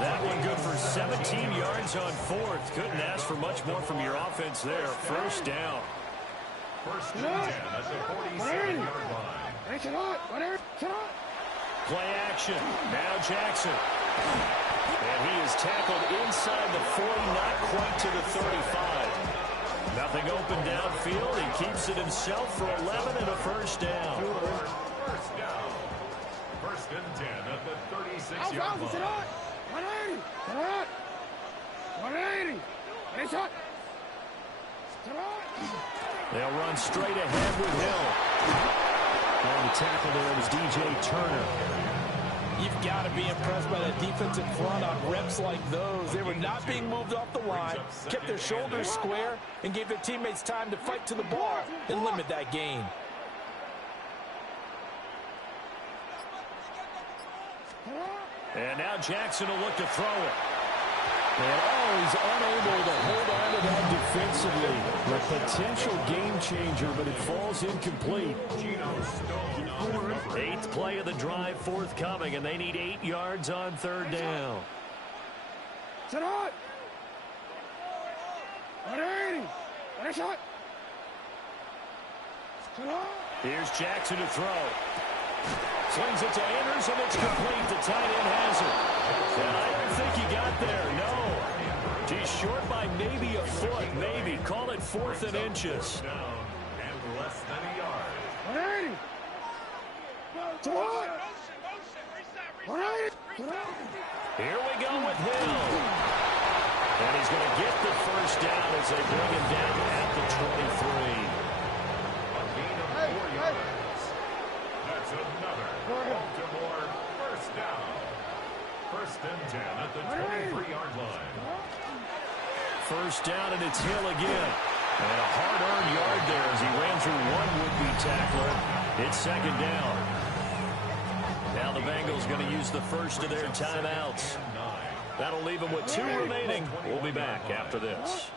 That one good for 17 yards on fourth. Couldn't ask for much more from your offense there. First down. First and 10 at the 47-yard line. Play action. Now Jackson. And he is tackled inside the 40, not quite to the 35. Nothing open downfield. He keeps it himself for 11 and a first down. First down. First and 10 at the 36-yard line. 180. They'll run straight ahead with Hill. And the tackle there was DJ Turner. You've got to be impressed by that defensive front on reps like those. They were not being moved off the line, kept their shoulders square, and gave their teammates time to fight to the ball and limit that gain. And now Jackson will look to throw it. And he's unable to hold on to that defensively. A potential game changer, but it falls incomplete. 8th play of the drive forthcoming, and they need 8 yards on third down. Here's Jackson to throw. Slings it to Anders, and it's complete. The tight end has it. And I don't think he got there. No. He's short by maybe a foot, maybe. Call it 4th and inches. Down and less than a yard. Here we go with Hill. And he's going to get the first down as they bring him down at the 23. A gain of 4 yards. That's another Baltimore first down. First and 10 at the 23-yard line. first down, and it's Hill again. And a hard-earned yard there as he ran through one would-be tackler. It's second down. Now the Bengals going to use the first of their timeouts. That'll leave them with 2 remaining. We'll be back after this.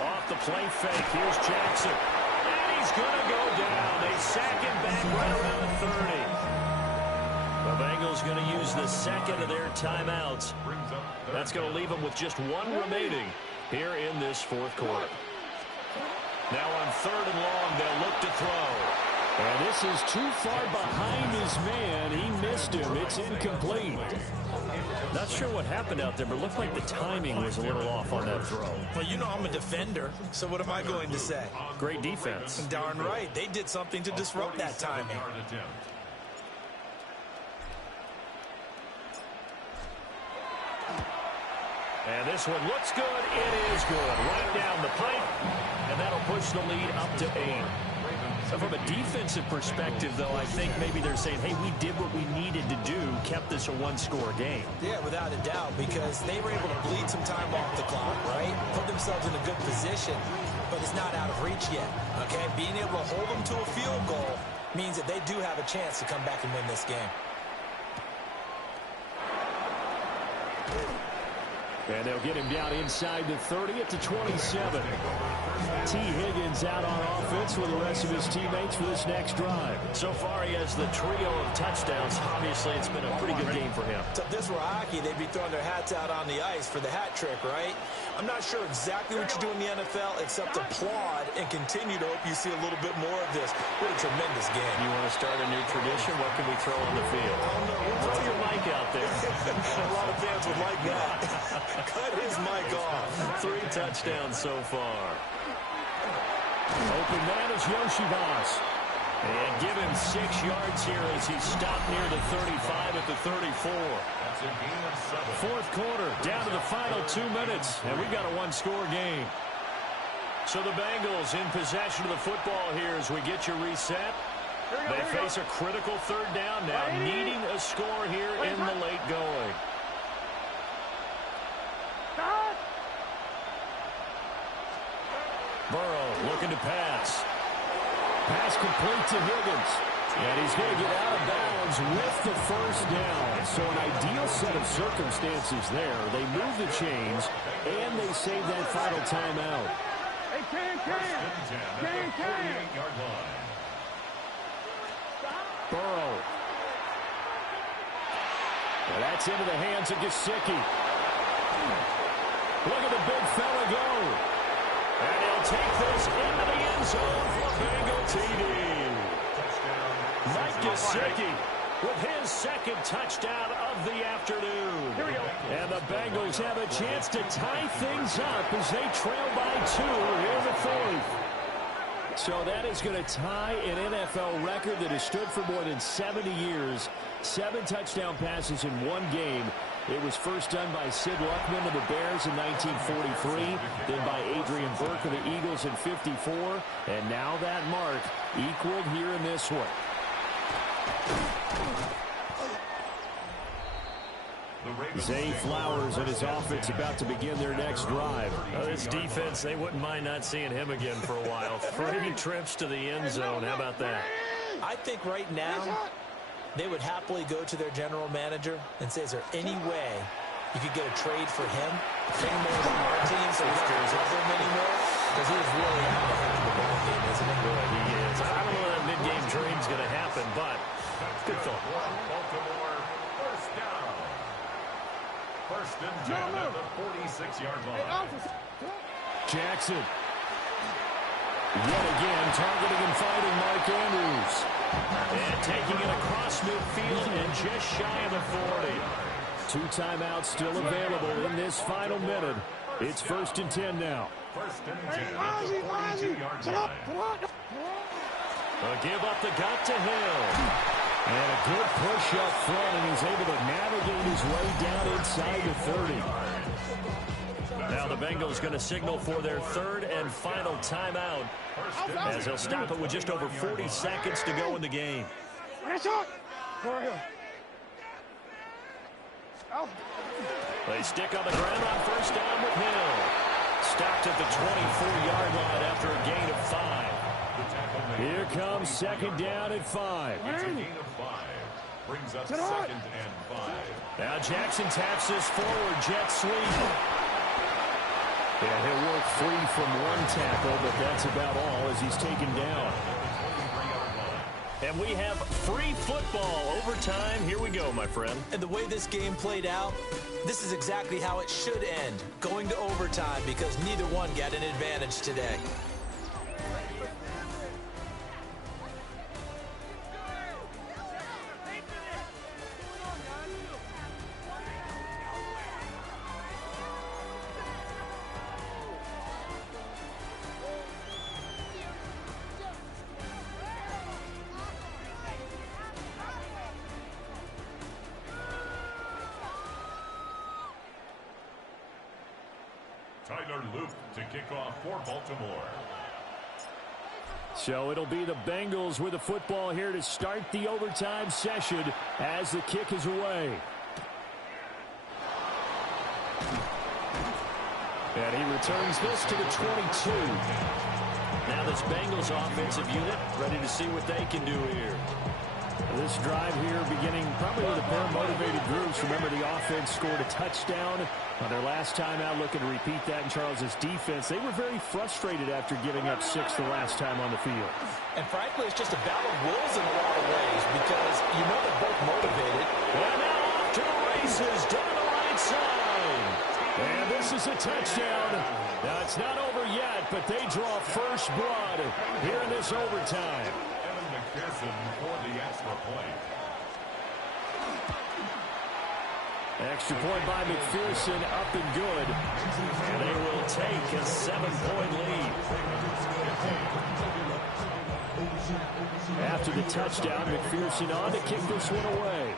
Off the play fake. Here's Jackson. And he's going to go down. They sack him back right around the 30. The Bengals going to use the second of their timeouts. That's going to leave them with just 1 remaining here in this fourth quarter. Now on 3rd and long, they'll look to throw. And this is too far behind his man. He missed him. It's incomplete. Not sure what happened out there, but it looked like the timing was a little off on that throw. Well, you know I'm a defender, so what am I going to say? Great defense. Darn right. They did something to disrupt that timing. And this one looks good. It is good. Right down the pipe. And that'll push the lead up to 8. So from a defensive perspective, though, I think maybe they're saying, hey, we did what we needed to do, kept this a 1-score game. Yeah, without a doubt, because they were able to bleed some time off the clock, right? Put themselves in a good position, but it's not out of reach yet, okay? Being able to hold them to a field goal means that they do have a chance to come back and win this game. And they'll get him down inside the 30 at the 27. T. Higgins out on offense with the rest of his teammates for this next drive. So far, he has the trio of touchdowns. Obviously, it's been a pretty good game for him. So if this were hockey, they'd be throwing their hats out on the ice for the hat trick, right? I'm not sure exactly what you do in the NFL, except applaud and continue to hope you see a little bit more of this. What a tremendous game. You want to start a new tradition? What can we throw on the field? I don't know. Throw your mic out there. A lot of fans would like that. Cut his mic off. 3 touchdowns so far. Open man is Yoshibas. And give him 6 yards here as he stopped near the 35 at the 34. Fourth quarter, down to the final 2 minutes, and we got a 1-score game. So the Bengals in possession of the football here as we get you reset. They face a critical 3rd down now, needing a score here in the late going. Burrow looking to pass. Pass complete to Higgins. And he's going to get out of bounds with the first down. So an ideal set of circumstances there. They move the chains, and they save that final timeout. Burrow. And that's into the hands of Gesicki. Look at the big fella go. And he'll take this into the end zone for Bengal TD. Mike Gesicki with his 2nd touchdown of the afternoon. Here we go. And the Bengals have a chance to tie things up as they trail by 2 in the 4th. So that is going to tie an NFL record that has stood for more than 70 years. 7 touchdown passes in 1 game. It was first done by Sid Luckman of the Bears in 1943, then by Adrian Burke of the Eagles in 54, and now that mark equaled here in this one. Zay Flowers and his offense about to begin their next drive. This defense, they wouldn't mind not seeing him again for a while. 3 trips to the end zone. How about that? I think right now they would happily go to their general manager and say, is there any way you could get a trade for him? Any more than our team so we don't have him anymore? Because he's really out of the ball game, isn't he? Boy, he is. I don't know that mid-game trade's going to happen, but good thought. Baltimore, first down. First and 10 at the 46-yard line. Jackson. Yet again, targeting and fighting Mark Andrews. And taking it across midfield and just shy of the 40. 2 timeouts still available in this final minute. It's first and 10 now. First and 10 at the 42-yard line. A give up the gut to Hill. And a good push up front, and he's able to navigate his way down inside the 30. Now the Bengals going to signal for their 3rd and final timeout as they'll stop it with just over 40 seconds to go in the game. Out. They stick on the ground on first down with Hill. Stopped at the 24-yard line after a gain of 5. Here comes second down at 5. It's a gain of 5. Brings up second and 5. Now Jackson taps this forward, jet sweep. Yeah, he'll work free from one tackle, but that's about all as he's taken down. And we have free football overtime. Here we go, my friend. And the way this game played out, this is exactly how it should end, going to overtime, because neither one got an advantage today. Tyler Luke to kick off for Baltimore. So it'll be the Bengals with the football here to start the overtime session as the kick is away. And he returns this to the 22. Now this Bengals offensive unit ready to see what they can do here. This drive here beginning probably with a pair of motivated groups. Remember, the offense scored a touchdown on their last time out, looking to repeat that in Charles's defense. They were very frustrated after giving up 6 the last time on the field. And frankly, it's just a battle of wills in a lot of ways, because you know they're both motivated. And now off to the races down the right side. And this is a touchdown. Now, it's not over yet, but they draw first blood here in this overtime. McPherson for the extra point. Extra point by McPherson, up and good. And they will take a 7-point lead. After the touchdown, McPherson on to kick this one away.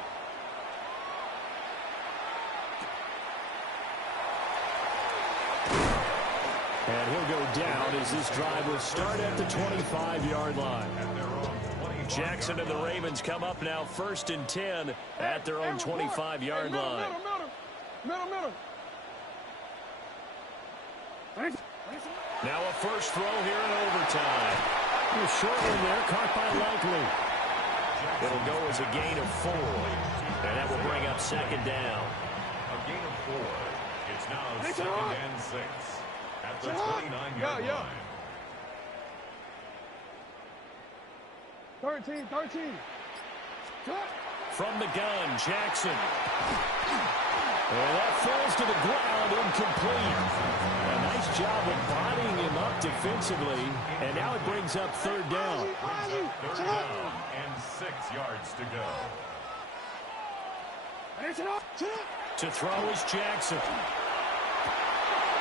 And he'll go down as this drive will start at the 25-yard line. Jackson and the Ravens come up now 1st and 10 at their own 25-yard line. Middle. Now a first throw here in overtime. A short one there, caught by Likely. It'll go as a gain of 4. And that will bring up second down. A gain of 4. It's now 2nd and 6 at the 29-yard line. 13. From the gun, Jackson. And that falls to the ground, incomplete. A nice job of bodying him up defensively. And now it brings up 3rd down. Third down and 6 yards to go. To throw is Jackson.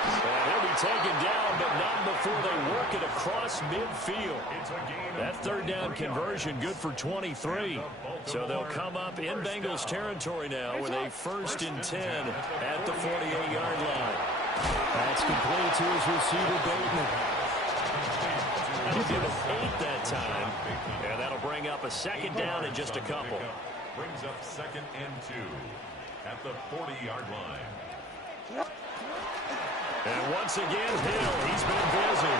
And he'll be taken down, but not before they work it across midfield. That 3rd down conversion good for 23. So they'll come up in Bengals territory now with a 1st and 10 at the 48-yard line. That's complete to his receiver, Bateman. That'll give him 8 that time. And that'll bring up a 2nd down in just a couple. Brings up 2nd and 2 at the 40-yard line. And once again, Hill, he's been busy.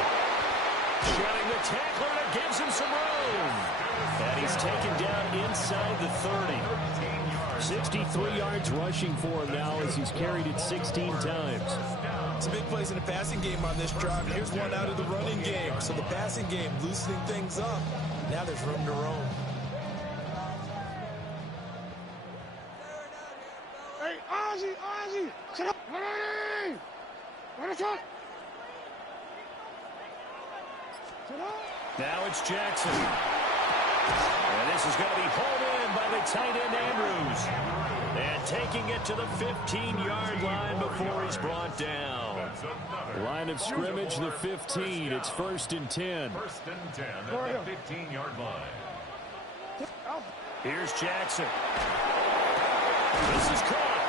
Shedding the tackler that gives him some room. And he's taken down inside the 30. 63 yards rushing for him now as he's carried it 16 times. It's a big plays in the passing game on this drive. Here's one out of the running game. So the passing game loosening things up. Now there's room to roam. Hey, Ozzy! Sit up! Hey! Now it's Jackson. And this is going to be hauled in by the tight end Andrews. And taking it to the 15-yard line before he's brought down. Line of scrimmage, the 15. It's 1st and 10. 1st and 10 at the 15-yard line. Here's Jackson. This is caught.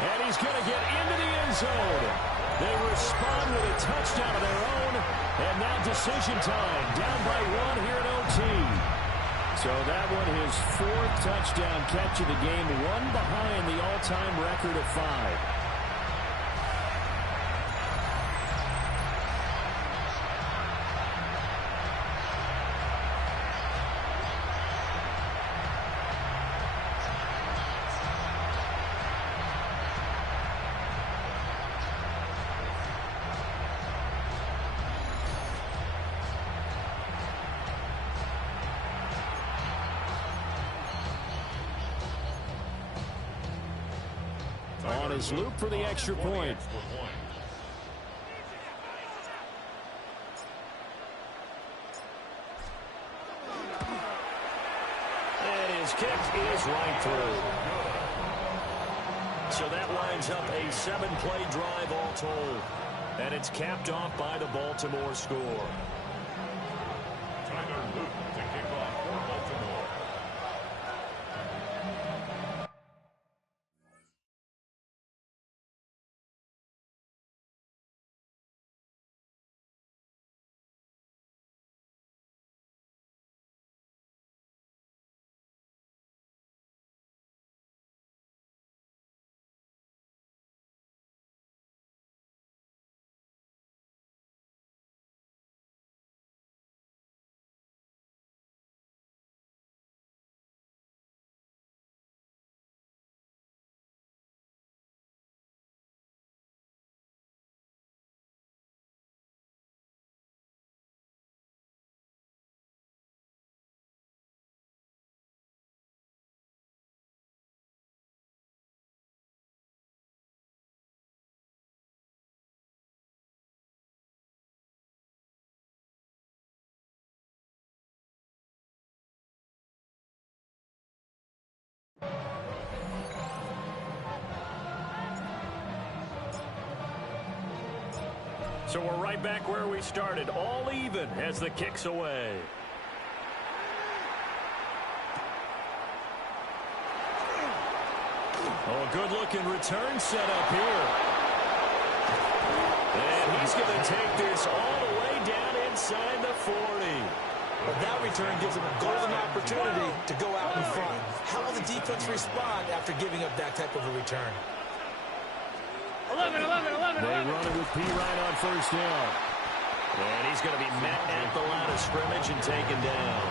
And he's going to get into the end zone. They respond with a touchdown of their own. And now decision time. Down by 1 here at OT. So that one his 4th touchdown catch of the game. 1 behind the all-time record of 5. is Luke for the extra point. And his kick is right through. So that lines up a 7-play drive all told. And it's capped off by the Baltimore score. Tyler Luke to kick off for Baltimore. So we're right back where we started, all even as the kick's away. Oh, a good-looking return set up here. And he's going to take this all the way down inside the 40. But that return gives him a golden opportunity to go out in front. How will the defense respond after giving up that type of a return? 11. They run it with P. Ryan on first down. And he's going to be met at the line of scrimmage and taken down.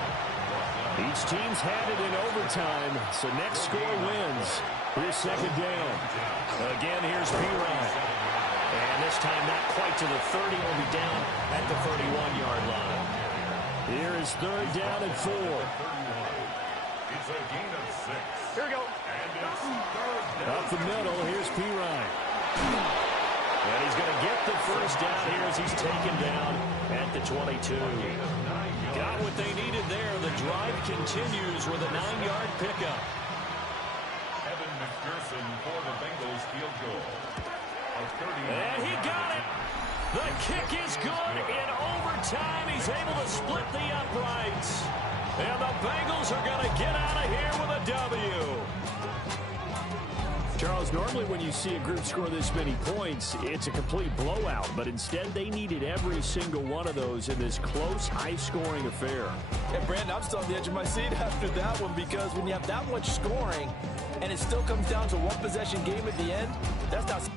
Each team's had it in overtime, so next score wins. Here's second down. Again, here's P. Ryan. And this time not quite to the 30. Will be down at the 31-yard line. Here is third down and 4. It's a gain of 6. Here we go. And it's third down. Up the middle, here's P. Ryan. And he's going to get the first down here as he's taken down at the 22. Got what they needed there. The drive continues with a 9-yard pickup. Evan McPherson for the Bengals field goal. And he got it. The kick is good in overtime. He's able to split the uprights. And the Bengals are going to get out of here with a W. Charles, normally when you see a group score this many points, it's a complete blowout. But instead, they needed every single one of those in this close, high-scoring affair. Yeah, Brandon, I'm still on the edge of my seat after that one because when you have that much scoring and it still comes down to one possession game at the end, that's not...